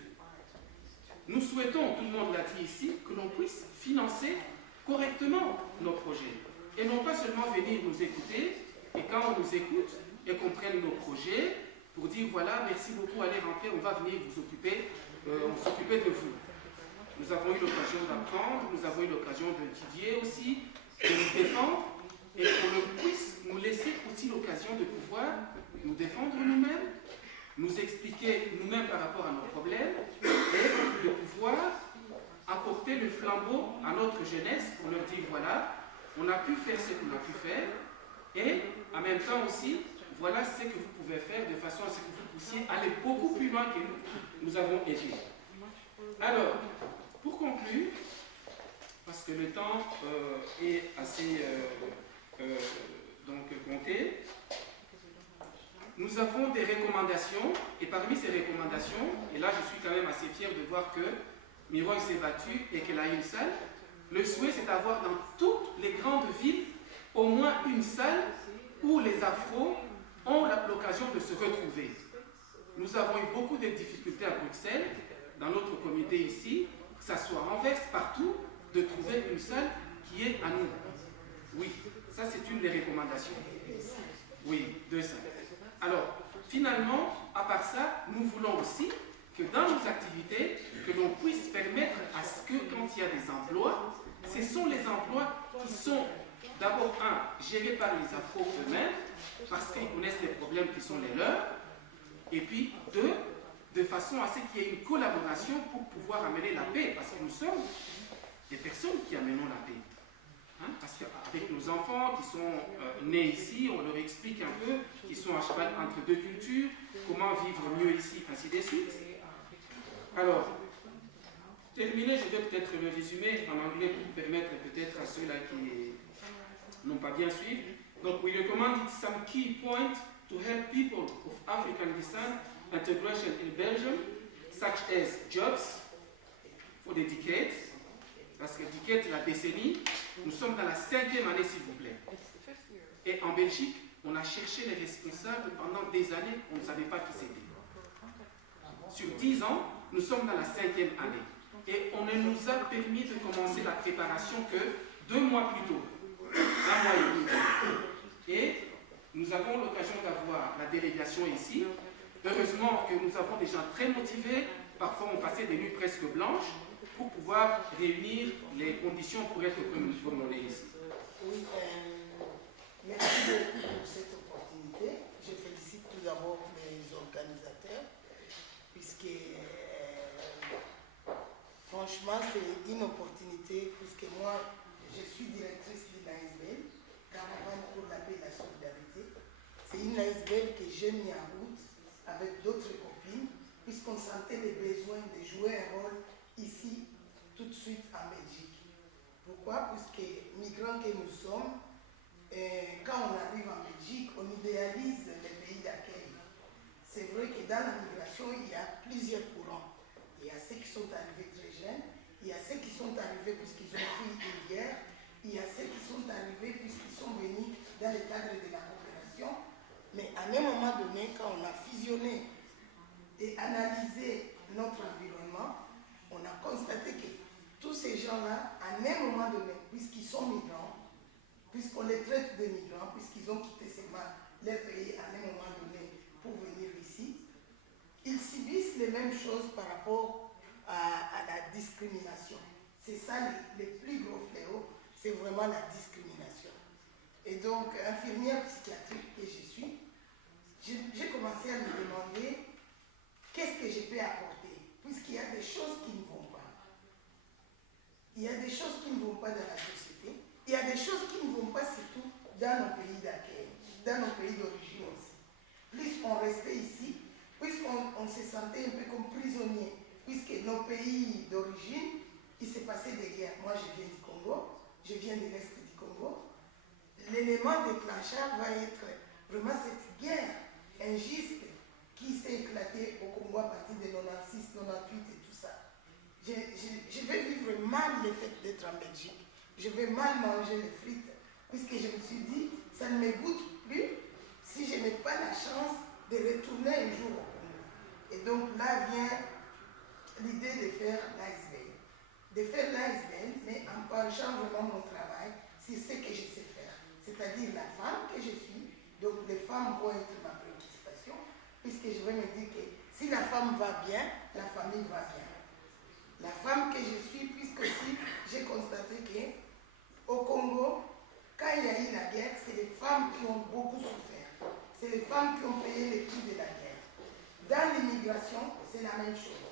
Nous souhaitons, tout le monde l'a dit ici, que l'on puisse financer correctement nos projets. Et non pas seulement venir nous écouter, et quand on nous écoute et qu'on prenne nos projets, pour dire voilà, merci beaucoup, allez rentrer, on va venir vous occuper, on s'occuper de vous. Nous avons eu l'occasion d'apprendre, nous avons eu l'occasion d'étudier aussi, de nous défendre, et qu'on puisse nous laisser aussi l'occasion de pouvoir nous défendre nous-mêmes, nous expliquer nous-mêmes par rapport à nos problèmes, et de pouvoir apporter le flambeau à notre jeunesse pour leur dire voilà, on a pu faire ce qu'on a pu faire et en même temps aussi, voilà ce que vous pouvez faire de façon à ce que vous puissiez aller beaucoup plus loin que nous avons été. Alors, pour conclure, parce que le temps est assez compté, nous avons des recommandations et parmi ces recommandations, et là je suis quand même assez fier de voir que Miroy s'est battu et qu'elle a une salle. Le souhait, c'est d'avoir dans toutes les grandes villes au moins une salle où les Afros ont l'occasion de se retrouver. Nous avons eu beaucoup de difficultés à Bruxelles, dans notre comité ici, que ce soit à Anvers, partout, de trouver une salle qui est à nous. Oui, ça c'est une des recommandations. Oui, 2 salles. Alors, finalement, à part ça, nous voulons aussi que dans nos activités, que l'on puisse permettre à ce que, quand il y a des emplois, ce sont les emplois qui sont d'abord, gérés par les Afros eux-mêmes, parce qu'ils connaissent les problèmes qui sont les leurs, et puis 2, de façon à ce qu'il y ait une collaboration pour pouvoir amener la paix, parce que nous sommes des personnes qui amènent la paix. Hein, parce qu'avec nos enfants qui sont nés ici, on leur explique un peu qu'ils sont à cheval entre deux cultures, comment vivre mieux ici, ainsi de suite. Alors, terminé, je vais peut-être le résumer en anglais pour permettre peut-être à ceux-là qui n'ont pas bien suivi. Donc, we recommended some key points to help people of African descent integration in Belgium, such as jobs for the decades, parce que decade, la décennie, nous sommes dans la 5e année, s'il vous plaît. Et en Belgique, on a cherché les responsables pendant des années, on ne savait pas qui c'était. Sur 10 ans, nous sommes dans la 5e année. Et on ne nous a permis de commencer la préparation que 2 mois plus tôt. 1 mois et demi. Et nous avons l'occasion d'avoir la délégation ici. Heureusement que nous avons des gens très motivés. Parfois, on passait des nuits presque blanches pour pouvoir réunir les conditions pour être comme on est ici. Oui, merci beaucoup pour cette opportunité. Je félicite tout d'abord les organisateurs, puisque franchement, c'est une opportunité, puisque moi, je suis directrice de l'ASBL, Caravane pour la paix et la solidarité. C'est une ASBL que j'ai mis en route avec d'autres copines, puisqu'on sentait le besoin de jouer un rôle ici, tout de suite en Belgique. Pourquoi? Puisque migrants que nous sommes, quand on arrive en Belgique, on idéalise les pays d'accueil. C'est vrai que dans la migration, il y a plusieurs courants. Il y a ceux qui sont arrivés très jeunes, il y a ceux qui sont arrivés puisqu'ils ont pris une guerre, il y a ceux qui sont arrivés puisqu'ils sont venus dans le cadre de la coopération. Mais à un moment donné, quand on a fusionné et analysé notre environnement, on a constaté que tous ces gens-là, à un moment donné, puisqu'ils sont migrants, puisqu'on les traite de migrants, puisqu'ils ont quitté leur pays à un moment donné pour venir ici, ils subissent les mêmes choses par rapport à la discrimination. C'est ça le plus gros fléau, c'est vraiment la discrimination. Et donc, infirmière psychiatrique que je suis, j'ai commencé à me demander qu'est-ce que je peux apporter, puisqu'il y a des choses qui ne vont pas. Il y a des choses qui ne vont pas dans la société. Il y a des choses qui ne vont pas surtout dans nos pays d'accueil, dans nos pays d'origine aussi. Plus on restait ici, puisqu'on se sentait un peu comme prisonniers, puisque nos pays d'origine, il s'est passé des guerres. Moi, je viens du Congo, je viens de l'Est du Congo. L'élément déclencheur va être vraiment cette guerre injuste qui s'est éclatée au Congo à partir de 96, 98 et tout ça. Je vais vivre mal le fait d'être en Belgique. Je vais mal manger les frites, puisque je me suis dit, ça ne me goûte plus si je n'ai pas la chance de retourner un jour au Congo. Et donc là vient l'idée de faire l'ASBL. De faire l'ASBL, mais en penchant vraiment mon travail sur ce que je sais faire. C'est-à-dire la femme que je suis. Donc les femmes vont être ma préoccupation, puisque je vais me dire que si la femme va bien, la famille va bien. La femme que je suis, puisque aussi j'ai constaté qu'au Congo, quand il y a eu la guerre, c'est les femmes qui ont beaucoup souffert. C'est les femmes qui ont payé le prix de la guerre. Dans l'immigration, c'est la même chose.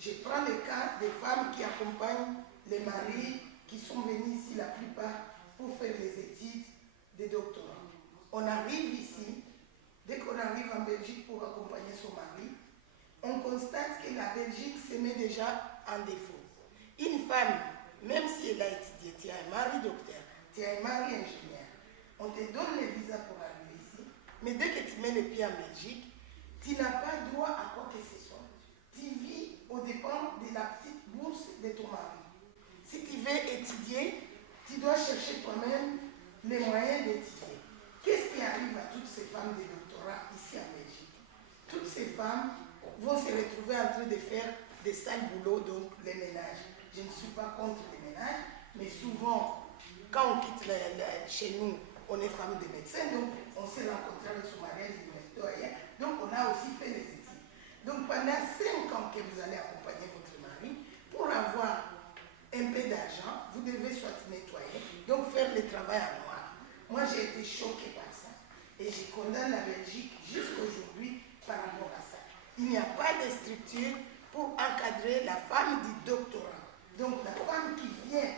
Je prends le cas des femmes qui accompagnent les maris qui sont venus ici, la plupart, pour faire les études de doctorat. On arrive ici, dès qu'on arrive en Belgique pour accompagner son mari, on constate que la Belgique se met déjà en défaut. Une femme, même si elle a étudié, tu as un mari docteur, tu as un mari ingénieur, on te donne le visa pour arriver ici, mais dès que tu mets les pieds en Belgique, tu n'as pas droit à quoi que ce soit. Tu vis au dépend de la petite bourse de ton mari. Si tu veux étudier, tu dois chercher toi-même les moyens d'étudier. Qu'est-ce qui arrive à toutes ces femmes de doctorat ici en Belgique? Toutes ces femmes vont se retrouver en train de faire des sales boulots, donc les ménages. Je ne suis pas contre les ménages, mais souvent, quand on quitte chez nous, on est femme de médecin, donc on s'est rencontré avec son mari à l'université, donc on a aussi fait les études. Donc pendant 5 ans que vous allez accompagner votre mari, pour avoir un peu d'argent, vous devez soit nettoyer, donc faire le travail à noir. Moi, j'ai été choquée par ça. Et je condamne la Belgique jusqu'aujourd'hui par rapport à ça. Il n'y a pas de structure pour encadrer la femme du doctorat. Donc la femme qui vient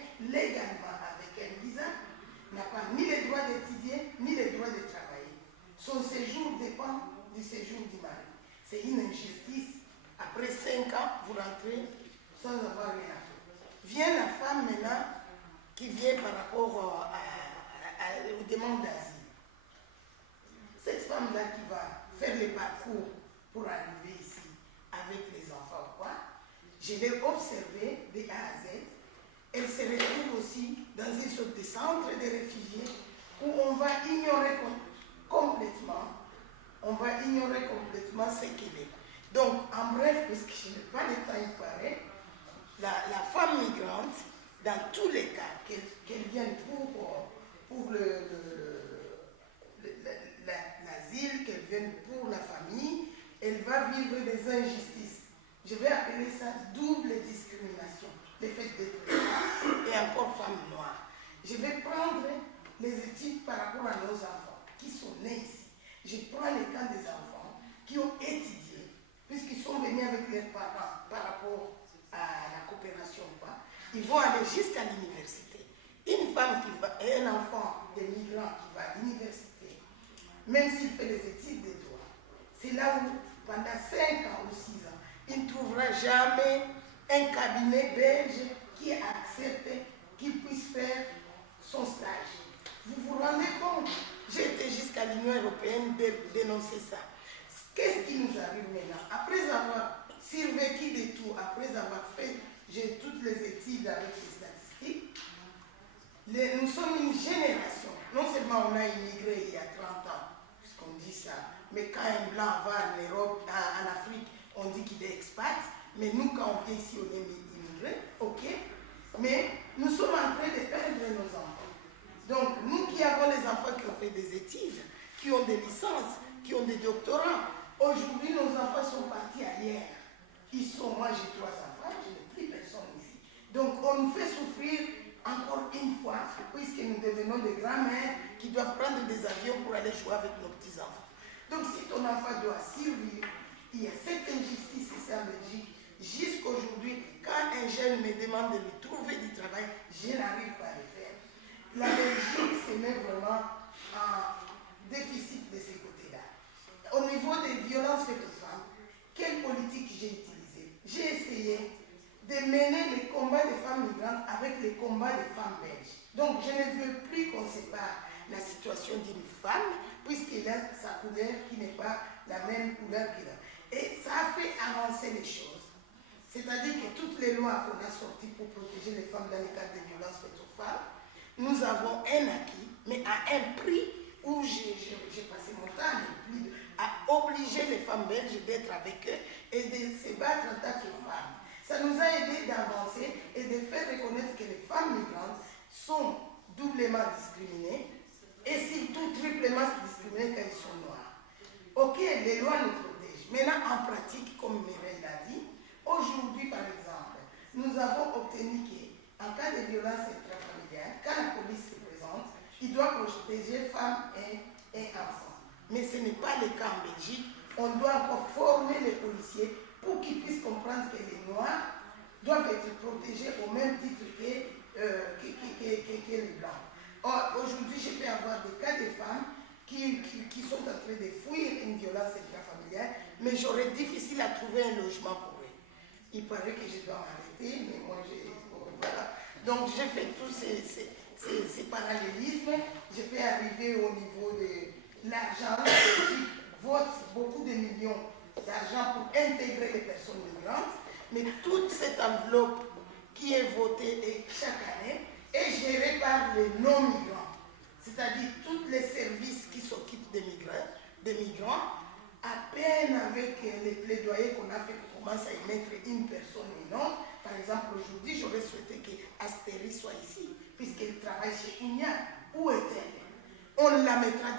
sans avoir rien à faire. Vient la femme maintenant qui vient par rapport aux demandes d'asile. Cette femme-là qui va faire le parcours pour arriver ici avec les enfants, quoi, je l'ai observée de A à Z. Elle se retrouve aussi dans une sorte de centre de réfugiés où on va ignorer complètement ce qu'elle est. Donc, en bref, puisque je n'ai pas le temps de parler, la femme migrante, dans tous les cas, qu'elle vienne pour l'asile, qu'elle vienne pour la famille, elle va vivre des injustices. Je vais appeler ça double discrimination, le fait d'être femme et encore femme noire. Je vais prendre les études par rapport à nos enfants qui sont nés ici. Je prends les cas des enfants qui ont étudié, puisqu'ils sont venus avec leurs parents par rapport à la coopération, ils vont aller jusqu'à l'université. Une femme un enfant de migrants qui va à l'université, même s'il fait les études de droit, c'est là où, pendant 5 ans ou 6 ans, il ne trouvera jamais un cabinet belge qui accepte qu'il puisse faire son stage. Vous vous rendez compte? J'ai été jusqu'à l'Union européenne dénoncer ça. Qu'est-ce qui nous arrive maintenant? Après avoir survécu de tout, après avoir fait toutes les études avec les statistiques, nous sommes une génération. Non seulement on a immigré il y a 30 ans, puisqu'on dit ça, mais quand un blanc va en Europe, en Afrique, on dit qu'il est expat, mais nous, quand on vient ici, on est immigré, ok, mais nous sommes en train de perdre nos enfants. Donc, nous qui avons les enfants qui ont fait des études, qui ont des licences, qui ont des doctorats, aujourd'hui, nos enfants sont partis ailleurs. Moi, j'ai 3 enfants, je n'ai plus personne ici. Donc, on nous fait souffrir encore une fois, puisque nous devenons des grands-mères qui doivent prendre des avions pour aller jouer avec nos petits-enfants. Donc, si ton enfant doit survivre, il y a cette injustice ici en Belgique. Jusqu'aujourd'hui, quand un jeune me demande de lui trouver du travail, je n'arrive pas à le faire. La Belgique se met vraiment en déficit de ces côtés-là. Au niveau des violences faites aux femmes, quelle politique j'ai utilisée? J'ai essayé de mener les combats des femmes migrantes avec les combats des femmes belges. Donc je ne veux plus qu'on sépare la situation d'une femme, puisqu'elle a sa couleur qui n'est pas la même couleur qu'elle a. Et ça a fait avancer les choses. C'est-à-dire que toutes les lois qu'on a sorties pour protéger les femmes dans le cadre des violences faites aux femmes, nous avons un acquis, mais à un prix où j'ai passé mon temps à obliger les femmes belges d'être avec eux et de se battre en tant que femmes. Ça nous a aidé d'avancer et de faire reconnaître que les femmes migrantes sont doublement discriminées et surtout triplement discriminées quand elles sont noires. Ok, les lois nous protègent. Maintenant, en pratique, comme Mireille l'a dit, aujourd'hui, par exemple, nous avons obtenu qu'en cas de violence intrafamiliale, quand la police se présente, il doit protéger femmes et enfants. Mais ce n'est pas le cas en Belgique. On doit encore former les policiers pour qu'ils puissent comprendre que les Noirs doivent être protégés au même titre que les Blancs. Or, aujourd'hui, je peux avoir des cas de femmes qui sont en train de fuir une violence intrafamiliale, mais j'aurais difficile à trouver un logement pour eux. Il paraît que je dois m'arrêter, mais moi, voilà. Donc, j'ai fait tous ces parallélismes. Je peux arriver au niveau de l'argent. La Belgique vote beaucoup de millions d'argent pour intégrer les personnes migrantes, mais toute cette enveloppe qui est votée chaque année est gérée par les non-migrants, c'est-à-dire tous les services qui s'occupent des migrants, à peine avec les plaidoyers qu'on a fait, qu'on commence à y mettre une personne et non. Par exemple, aujourd'hui, j'aurais souhaité qu'Astérie soit ici, puisqu'elle travaille chez Unia. Où est-elle? On la mettra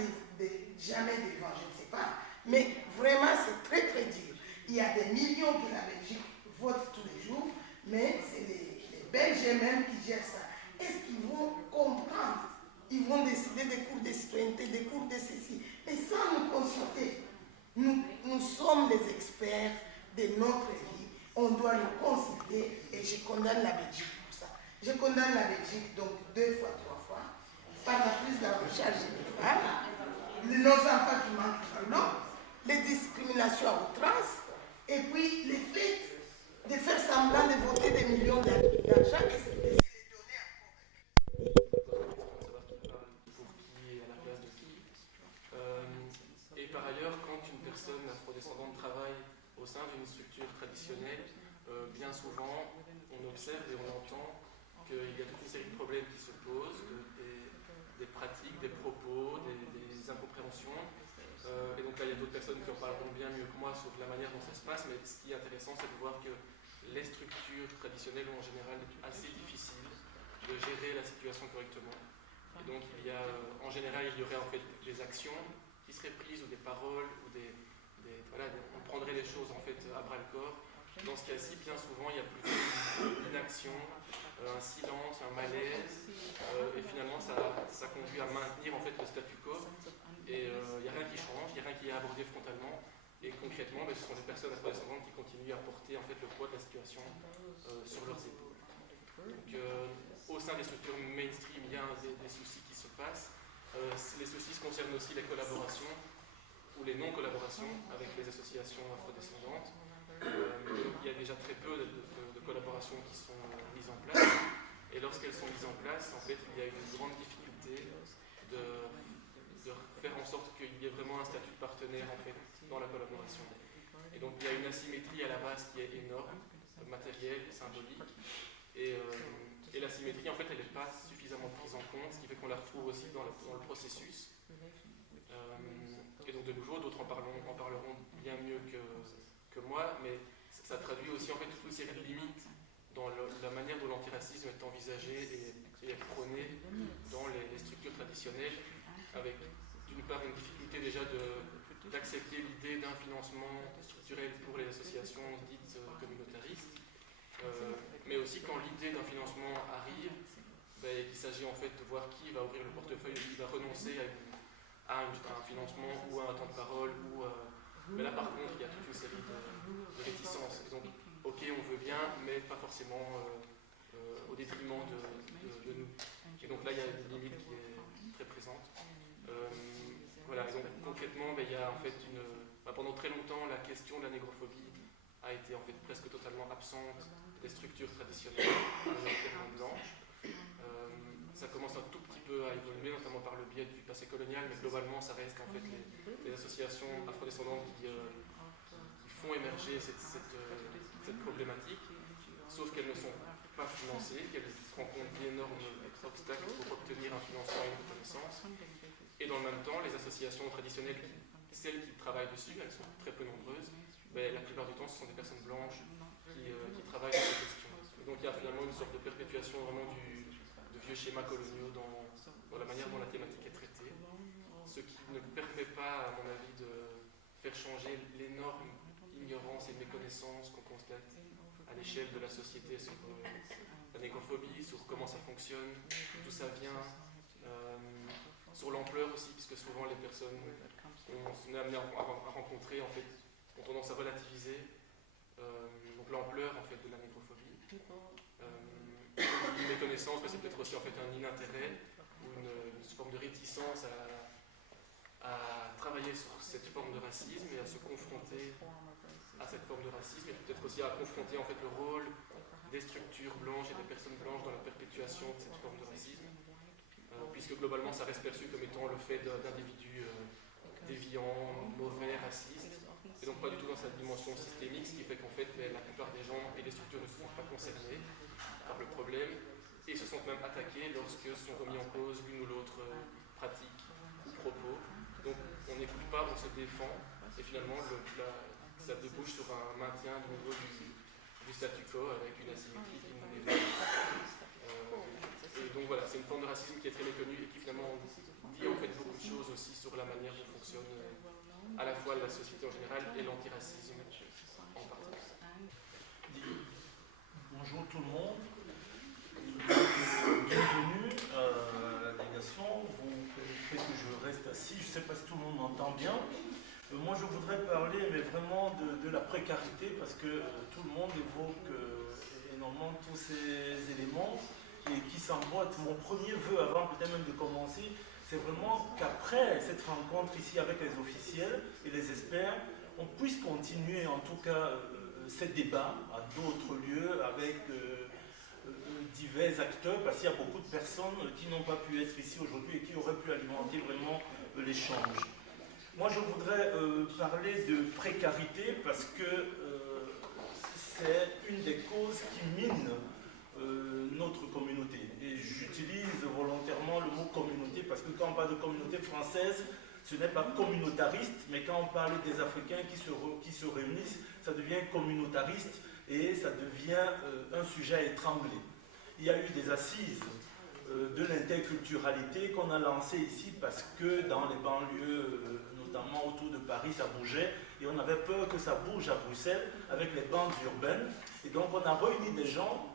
jamais devant, je ne sais pas. Mais vraiment, c'est très très dur. Il y a des millions que la Belgique vote tous les jours, mais c'est les Belges eux-mêmes qui gèrent ça. Est-ce qu'ils vont comprendre? Ils vont décider des cours de citoyenneté, des cours de ceci, mais sans nous consulter. Nous sommes les experts de notre vie. On doit nous consulter et je condamne la Belgique pour ça. Je condamne la Belgique donc 2 fois, 3 fois par la prise de la recharge des femmes, nos enfants qui manquent de l'eau, les discriminations à outrance et puis le fait de faire semblant de voter des millions d'argent et se les donner savoir qui parle pour qui et à la place de qui. Et par ailleurs, quand une personne afrodescendante travaille au sein d'une structure traditionnelle, bien souvent, on observe et on entend qu'il y a toute une série de problèmes qui se posent, des pratiques, des propos, des incompréhensions. Et donc là, il y a d'autres personnes qui en parleront bien mieux que moi sur la manière dont ça se passe, mais ce qui est intéressant, c'est de voir que les structures traditionnelles ont en général assez difficile de gérer la situation correctement. Et donc, en général, il y aurait en fait des actions qui seraient prises ou des paroles ou on prendrait les choses en fait à bras le corps. Dans ce cas-ci, bien souvent, il y a plutôt une inaction, un silence, un malaise, et finalement, ça conduit à maintenir en fait le statu quo. Et il n'y a rien qui change, il n'y a rien qui est abordé frontalement. Et concrètement, ce sont les personnes afrodescendantes qui continuent à porter en fait le poids de la situation sur leurs épaules. Donc, au sein des structures mainstream, il y a des soucis qui se passent. Les soucis concernent aussi les collaborations ou les non-collaborations avec les associations afrodescendantes. Il y a déjà très peu de collaborations qui sont mises en place. Et lorsqu'elles sont mises en place, en fait, il y a une grande difficulté de faire en sorte qu'il y ait vraiment un statut de partenaire en fait, dans la collaboration. Et donc il y a une asymétrie à la base qui est énorme, matérielle, symbolique. Et l'asymétrie, en fait, elle n'est pas suffisamment prise en compte, ce qui fait qu'on la retrouve aussi dans le processus. Et donc de nouveau, d'autres en parleront bien mieux que moi, mais ça traduit aussi en fait toute une série de limites dans la manière dont l'antiracisme est envisagé et est prôné dans les structures traditionnelles, avec d'une part une difficulté déjà d'accepter l'idée d'un financement structurel pour les associations dites communautaristes, mais aussi quand l'idée d'un financement arrive, il s'agit en fait de voir qui va ouvrir le portefeuille, qui va renoncer à un financement ou à un temps de parole, mais là par contre il y a toute une série de réticences. Et donc, ok, on veut bien, mais pas forcément au détriment de nous. Et donc là il y a une limite qui est très présente. Voilà, et donc concrètement, il y a en fait pendant très longtemps, la question de la négrophobie a été en fait presque totalement absente des structures traditionnelles majoritairement blanches. Ça commence un tout petit peu à évoluer, notamment par le biais du passé colonial, mais globalement, ça reste en fait les associations afrodescendantes qui font émerger cette problématique, sauf qu'elles ne sont pas financées, qu'elles rencontrent d'énormes obstacles pour obtenir un financement et une reconnaissance. Et dans le même temps, les associations traditionnelles, celles qui travaillent dessus, elles sont très peu nombreuses, la plupart du temps, ce sont des personnes blanches qui travaillent sur ces questions. Et donc il y a finalement une sorte de perpétuation vraiment de vieux schémas coloniaux dans la manière dont la thématique est traitée, ce qui ne permet pas, à mon avis, de faire changer l'énorme ignorance et méconnaissance qu'on constate à l'échelle de la société sur la négrophobie, sur comment ça fonctionne, d'où ça vient, sur l'ampleur aussi, puisque souvent les personnes qu'on est amené à rencontrer en fait, ont tendance à relativiser donc l'ampleur en fait, de la négrophobie. Une méconnaissance, mais c'est peut-être aussi en fait un inintérêt ou une forme de réticence à travailler sur cette forme de racisme et à se confronter à cette forme de racisme, et peut-être aussi à confronter en fait le rôle des structures blanches et des personnes blanches dans la perpétuation de cette forme de racisme. Puisque globalement ça reste perçu comme étant le fait d'individus déviants, mauvais, racistes, et donc pas du tout dans sa dimension systémique, ce qui fait qu'en fait la plupart des gens et les structures ne se sont pas concernés par le problème, et se sont même attaqués lorsque sont remis en cause l'une ou l'autre pratique ou propos. Donc on n'écoute pas, on se défend, et finalement ça débouche sur un maintien du niveau du statu quo avec une asymétrie qui nous est et donc voilà, c'est une forme de racisme qui est très méconnue et qui finalement dit en fait beaucoup de choses aussi sur la manière dont fonctionne à la fois la société en général et l'antiracisme en particulier. Bonjour tout le monde, bienvenue à la délégation. Vous permettrez que je reste assis, je ne sais pas si tout le monde m'entend bien. Moi je voudrais parler mais vraiment de la précarité parce que tout le monde évoque énormément tous ces éléments et qui s'emboîtent. Mon premier vœu avant peut-être même de commencer, c'est vraiment qu'après cette rencontre ici avec les officiels et les experts, on puisse continuer en tout cas ces débats à d'autres lieux avec divers acteurs, parce qu'il y a beaucoup de personnes qui n'ont pas pu être ici aujourd'hui et qui auraient pu alimenter vraiment l'échange. Moi, je voudrais parler de précarité parce que c'est une des causes qui mine notre communauté. Et j'utilise volontairement le mot communauté parce que quand on parle de communauté française, ce n'est pas communautariste, mais quand on parle des Africains qui se réunissent, ça devient communautariste et ça devient un sujet à étrangler. Il y a eu des assises de l'interculturalité qu'on a lancées ici parce que dans les banlieues, notamment autour de Paris, ça bougeait et on avait peur que ça bouge à Bruxelles avec les bandes urbaines. Et donc on a réuni des gens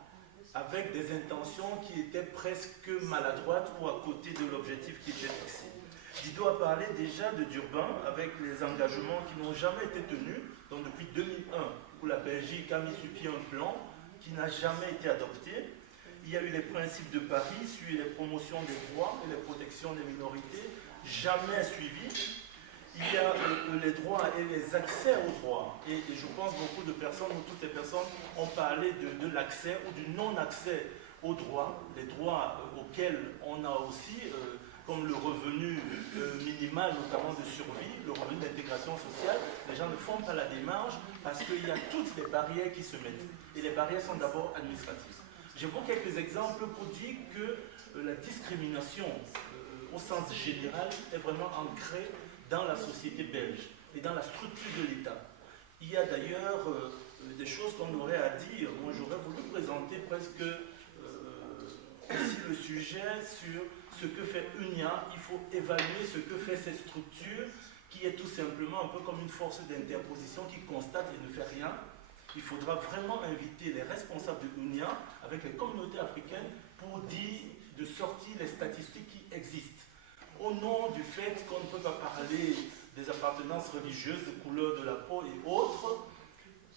avec des intentions qui étaient presque maladroites ou à côté de l'objectif qui était fixé. Dido a parlé déjà de Durban avec les engagements qui n'ont jamais été tenus. Donc depuis 2001, où la Belgique a mis sur pied un plan qui n'a jamais été adopté. Il y a eu les principes de Paris sur les promotions des droits et les protections des minorités, jamais suivis. Il y a les droits et les accès aux droits. Et je pense beaucoup de personnes, ou toutes les personnes, ont parlé de l'accès ou du non-accès aux droits, les droits auxquels on a aussi, comme le revenu minimal, notamment de survie, le revenu d'intégration sociale. Les gens ne font pas la démarche parce qu'il y a toutes les barrières qui se mettent. Et les barrières sont d'abord administratives. J'évoque quelques exemples pour dire que la discrimination, au sens général, est vraiment ancrée dans la société belge et dans la structure de l'État. Il y a d'ailleurs des choses qu'on aurait à dire. Moi, j'aurais voulu présenter presque aussi le sujet sur ce que fait UNIA. Il faut évaluer ce que fait cette structure qui est tout simplement un peu comme une force d'interposition qui constate et ne fait rien. Il faudra vraiment inviter les responsables de l'UNIA avec les communautés africaines pour dire de sortir les statistiques qui existent. Au nom du fait qu'on ne peut pas parler des appartenances religieuses, de couleur de la peau et autres,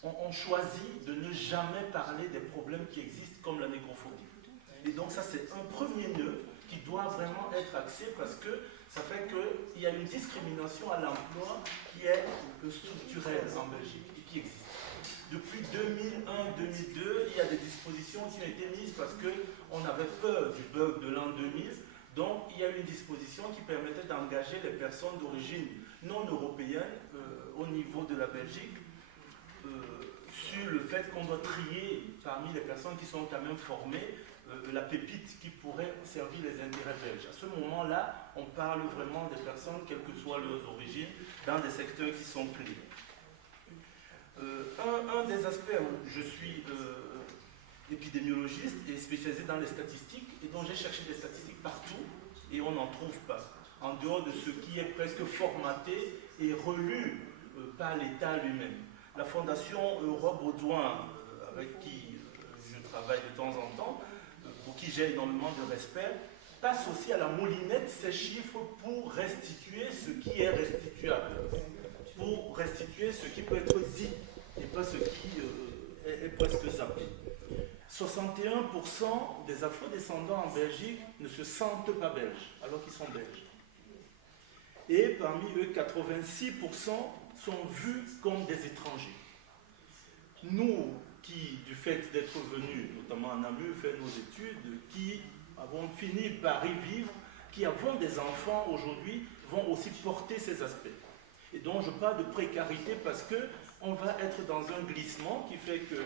on choisit de ne jamais parler des problèmes qui existent comme la négrophobie. Et donc ça c'est un premier nœud qui doit vraiment être axé parce que ça fait qu'il y a une discrimination à l'emploi qui est structurelle en Belgique et qui existe. Depuis 2001-2002, il y a des dispositions qui ont été mises parce qu'on avait peur du bug de l'an 2000. Donc, il y a eu une disposition qui permettait d'engager les personnes d'origine non européenne au niveau de la Belgique sur le fait qu'on doit trier parmi les personnes qui sont quand même formées la pépite qui pourrait servir les intérêts belges. À ce moment-là, on parle vraiment des personnes, quelles que soient leurs origines, dans des secteurs qui sont clés. Un des aspects où je suis épidémiologiste et spécialisé dans les statistiques, et donc j'ai cherché des statistiques partout, et on n'en trouve pas, en dehors de ce qui est presque formaté et relu par l'État lui-même. La Fondation Europe Baudouin, avec qui je travaille de temps en temps, pour qui j'ai énormément de respect, passe aussi à la moulinette ces chiffres pour restituer ce qui est restituable, pour restituer ce qui peut être dit et pas ce qui est presque zappé. 61% des afro-descendants en Belgique ne se sentent pas belges, alors qu'ils sont belges. Et parmi eux, 86% sont vus comme des étrangers. Nous, qui, du fait d'être venus, notamment à Namur, faire nos études, qui avons fini par y vivre, qui avons des enfants aujourd'hui, vont aussi porter ces aspects. Et donc je parle de précarité parce qu'on va être dans un glissement qui fait que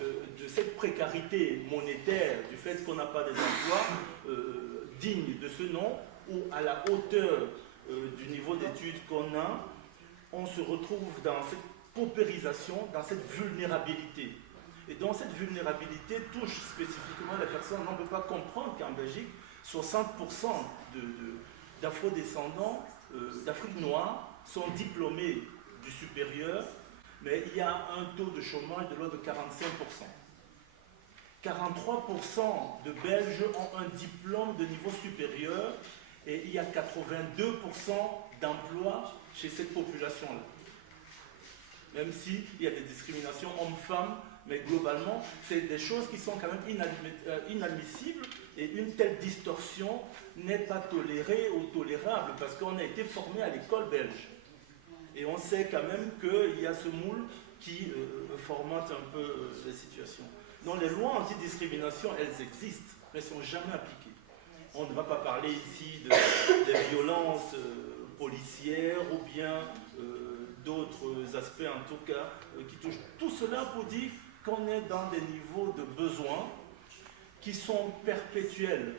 de cette précarité monétaire, du fait qu'on n'a pas des emplois dignes de ce nom, ou à la hauteur du niveau d'études qu'on a, on se retrouve dans cette paupérisation, dans cette vulnérabilité. Et donc cette vulnérabilité touche spécifiquement les personnes. On ne peut pas comprendre qu'en Belgique, 60% d'afro-descendants d'Afrique noire sont diplômés du supérieur, mais il y a un taux de chômage de l'ordre de 45%. 43% de Belges ont un diplôme de niveau supérieur et il y a 82% d'emplois chez cette population-là. Même s'il y a des discriminations hommes-femmes, mais globalement, c'est des choses qui sont quand même inadmissibles et une telle distorsion n'est pas tolérée ou tolérable parce qu'on a été formé à l'école belge. Et on sait quand même qu'il y a ce moule qui formatent un peu les situations. Donc les lois antidiscrimination, elles existent, mais elles ne sont jamais appliquées. On ne va pas parler ici des violences policières ou bien d'autres aspects en tout cas qui touchent. Tout cela pour dire qu'on est dans des niveaux de besoins qui sont perpétuels.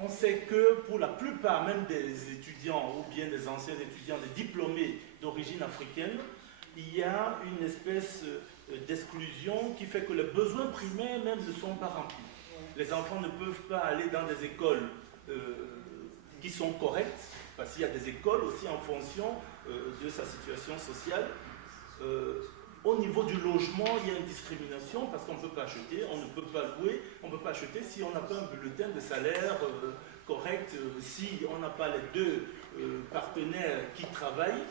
On sait que pour la plupart même des étudiants ou bien des anciens étudiants, des diplômés d'origine africaine, il y a une espèce d'exclusion qui fait que les besoins primaires même ne sont pas remplis. Les enfants ne peuvent pas aller dans des écoles qui sont correctes, parce qu'il y a des écoles aussi en fonction de sa situation sociale. Au niveau du logement, il y a une discrimination parce qu'on ne peut pas acheter, on ne peut pas louer, on ne peut pas acheter si on n'a pas un bulletin de salaire correct, si on n'a pas les deux partenaires qui travaillent,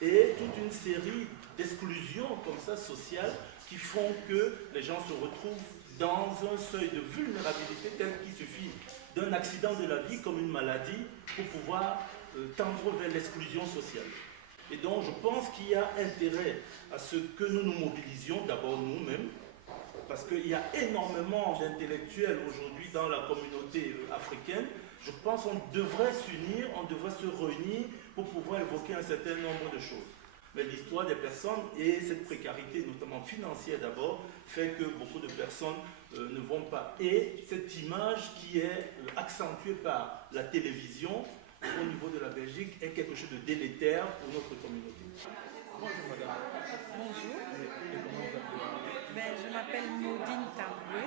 et toute une série d'exclusions comme ça sociales qui font que les gens se retrouvent dans un seuil de vulnérabilité tel qu'il suffit d'un accident de la vie comme une maladie pour pouvoir tendre vers l'exclusion sociale. Et donc je pense qu'il y a intérêt à ce que nous nous mobilisions, d'abord nous-mêmes, parce qu'il y a énormément d'intellectuels aujourd'hui dans la communauté africaine. Je pense qu'on devrait s'unir, on devrait se réunir pour pouvoir évoquer un certain nombre de choses. Mais l'histoire des personnes et cette précarité, notamment financière d'abord, fait que beaucoup de personnes ne vont pas. Et cette image qui est accentuée par la télévision au niveau de la Belgique est quelque chose de délétère pour notre communauté. Bonjour madame. Bonjour. Et comment vous appelez? Je m'appelle Maudine Tamboué.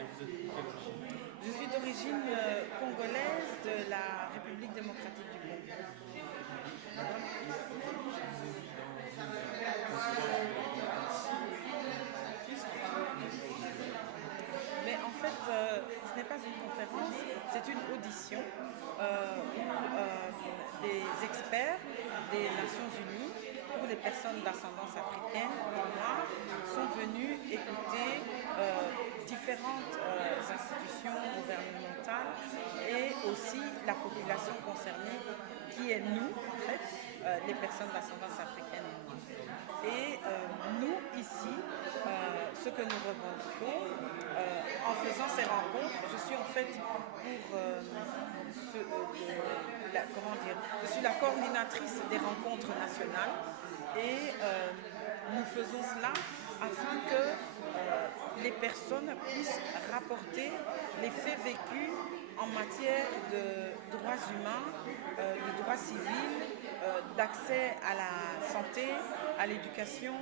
Et vous êtes de quelle origine? Je suis d'origine congolaise de la République démocratique du Congo. Madame, Mais en fait, ce n'est pas une conférence, c'est une audition où des experts des Nations Unies pour les personnes d'ascendance africaine et noire sont venus écouter différentes institutions gouvernementales et aussi la population concernée qui est nous, en fait, les personnes d'ascendance africaine et noire. Et nous, ici, ce que nous revendiquons, en faisant ces rencontres, je suis en fait pour je suis la coordinatrice des rencontres nationales et nous faisons cela afin que les personnes puissent rapporter les faits vécus en matière de droits humains, de droits civils, d'accès à la santé, à l'éducation,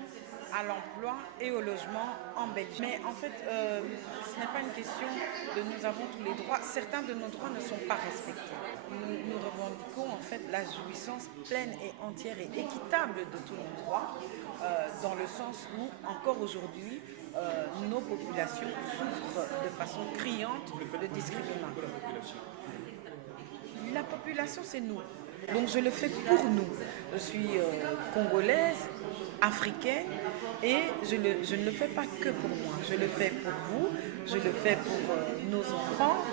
à l'emploi et au logement en Belgique. Mais en fait, ce n'est pas une question de nous avons tous les droits. Certains de nos droits ne sont pas respectés. Nous revendiquons en fait la jouissance pleine et entière et équitable de tous nos droits, dans le sens où, encore aujourd'hui, nos populations souffrent de façon criante de discrimination. La population, c'est nous. Donc je le fais pour nous. Je suis congolaise, africaine, et je ne le fais pas que pour moi. Je le fais pour vous, je le fais pour nos enfants,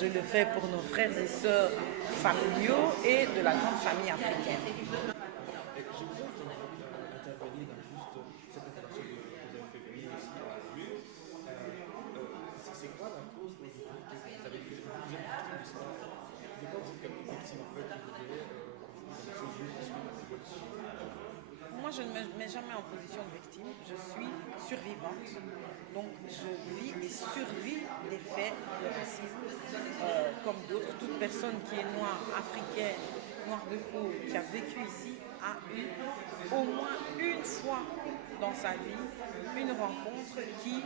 je le fais pour nos frères et sœurs familiaux et de la grande famille africaine. Je vous ai entendu intervenir dans juste cette intervention que vous avez fait venir aussi à la rue. C'est quoi la cause aujourd'hui que vous êtes victime de cela? De quoi vous êtes victime en fait de Moi, je ne me mets jamais en position de victime, je suis survivante. Donc, je vis et survis les faits de racisme, comme d'autres. Toute personne qui est noire, africaine, noire de peau, qui a vécu ici, a eu au moins une fois dans sa vie une rencontre qui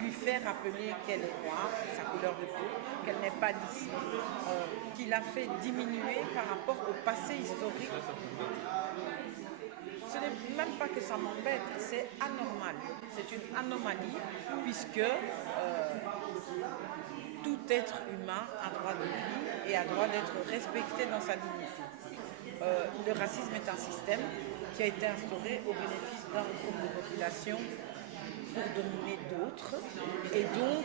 lui fait rappeler qu'elle est noire, sa couleur de peau, qu'elle n'est pas d'ici, qui l'a fait diminuer par rapport au passé historique. Ce n'est même pas que ça m'embête, c'est anormal. C'est une anomalie puisque tout être humain a droit de vie et a droit d'être respecté dans sa dignité. Le racisme est un système qui a été instauré au bénéfice d'un groupe de population pour dominer d'autres. Et donc,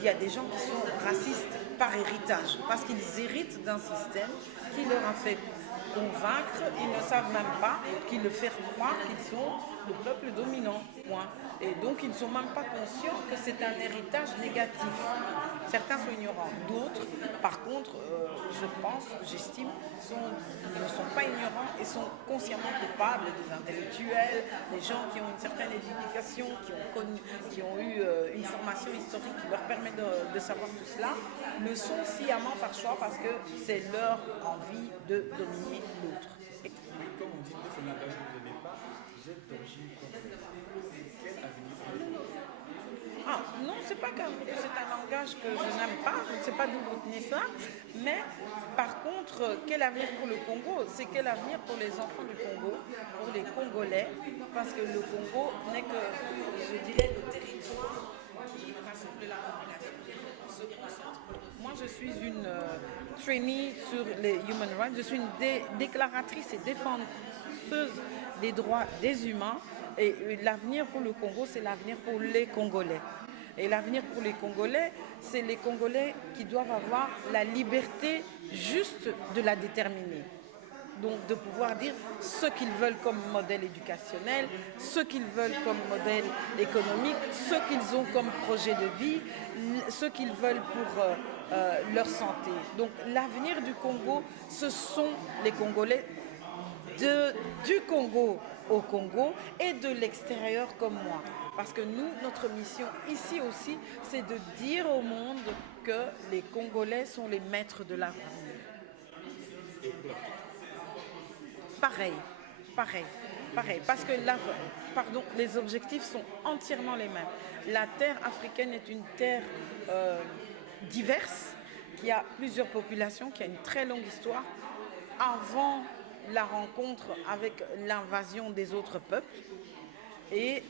il y a des gens qui sont racistes par héritage, parce qu'ils héritent d'un système qui leur a fait convaincre, ils ne savent même pas qu'ils le faire croire qu'ils sont le peuple dominant. Point. Et donc ils ne sont même pas conscients que c'est un héritage négatif. Certains sont ignorants, d'autres, par contre, je pense, j'estime, ne sont pas ignorants et sont consciemment coupables, des intellectuels, des gens qui ont une certaine éducation, qui ont eu une formation historique qui leur permet de savoir tout cela, le sont sciemment par choix parce que c'est leur envie de dominer l'autre. Comme on dit, c'est un langage que vous n'aimez pas, vous êtes d'origine congolaise. Quel avenir pour le Congo? Ah, non, c'est pas que c'est un langage que je n'aime pas, je ne sais pas d'où vous tenez ça, mais par contre, quel avenir pour le Congo? C'est quel avenir pour les enfants du Congo, pour les Congolais, parce que le Congo n'est que, je dirais, le territoire qui rassemble la population, se concentre. Moi, je suis une trainee sur les human rights, je suis une déclaratrice et défenseuse des droits des humains. Et l'avenir pour le Congo, c'est l'avenir pour les Congolais. Et l'avenir pour les Congolais, c'est les Congolais qui doivent avoir la liberté juste de la déterminer. Donc de pouvoir dire ce qu'ils veulent comme modèle éducationnel, ce qu'ils veulent comme modèle économique, ce qu'ils ont comme projet de vie, ce qu'ils veulent pour leur santé. Donc l'avenir du Congo, ce sont les Congolais du Congo au Congo et de l'extérieur comme moi. Parce que nous, notre mission ici aussi, c'est de dire au monde que les Congolais sont les maîtres de l'avenir. Pareil. Parce que les objectifs sont entièrement les mêmes. La terre africaine est une terre diverse, qui a plusieurs populations, qui a une très longue histoire. Avant la rencontre avec l'invasion des autres peuples, et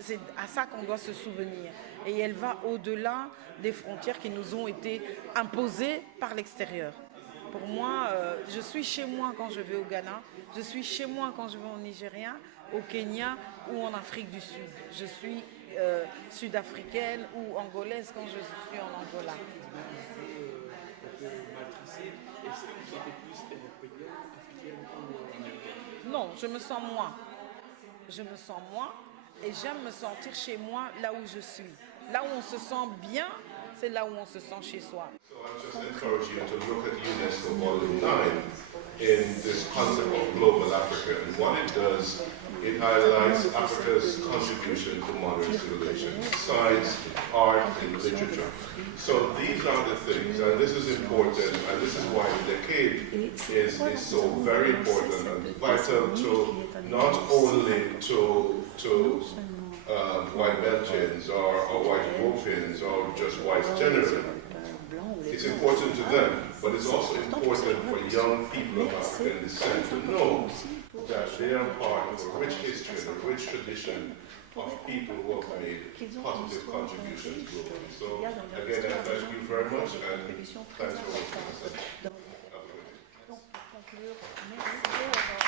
c'est à ça qu'on doit se souvenir. Et elle va au-delà des frontières qui nous ont été imposées par l'extérieur. Pour moi, je suis chez moi quand je vais au Ghana, je suis chez moi quand je vais au Nigeria, au Kenya ou en Afrique du Sud. Je suis sud-africaine ou angolaise quand je suis en Angola. Est-ce que vous êtes plus européenne, africaine ou américaine? Non, je me sens moi. Je me sens moi et j'aime me sentir chez moi là où je suis. Là où on se sent bien, c'est là où on se sent chez soi. So I just encourage you to look at UNESCO Volume 9 in this concept of Global Africa. And what it does, it highlights Africa's contribution to modern civilization, science, art, and literature. So these are the things, and this is important, and this is why the decade is so very important and vital to not only to white Belgians or white Europeans or just whites generally. It's important to them, but it's also important for young people of African descent to know that they are part of a rich history and a rich tradition of people who have made positive contributions globally. So again, I thank you very much and thanks for listening. Have a good day.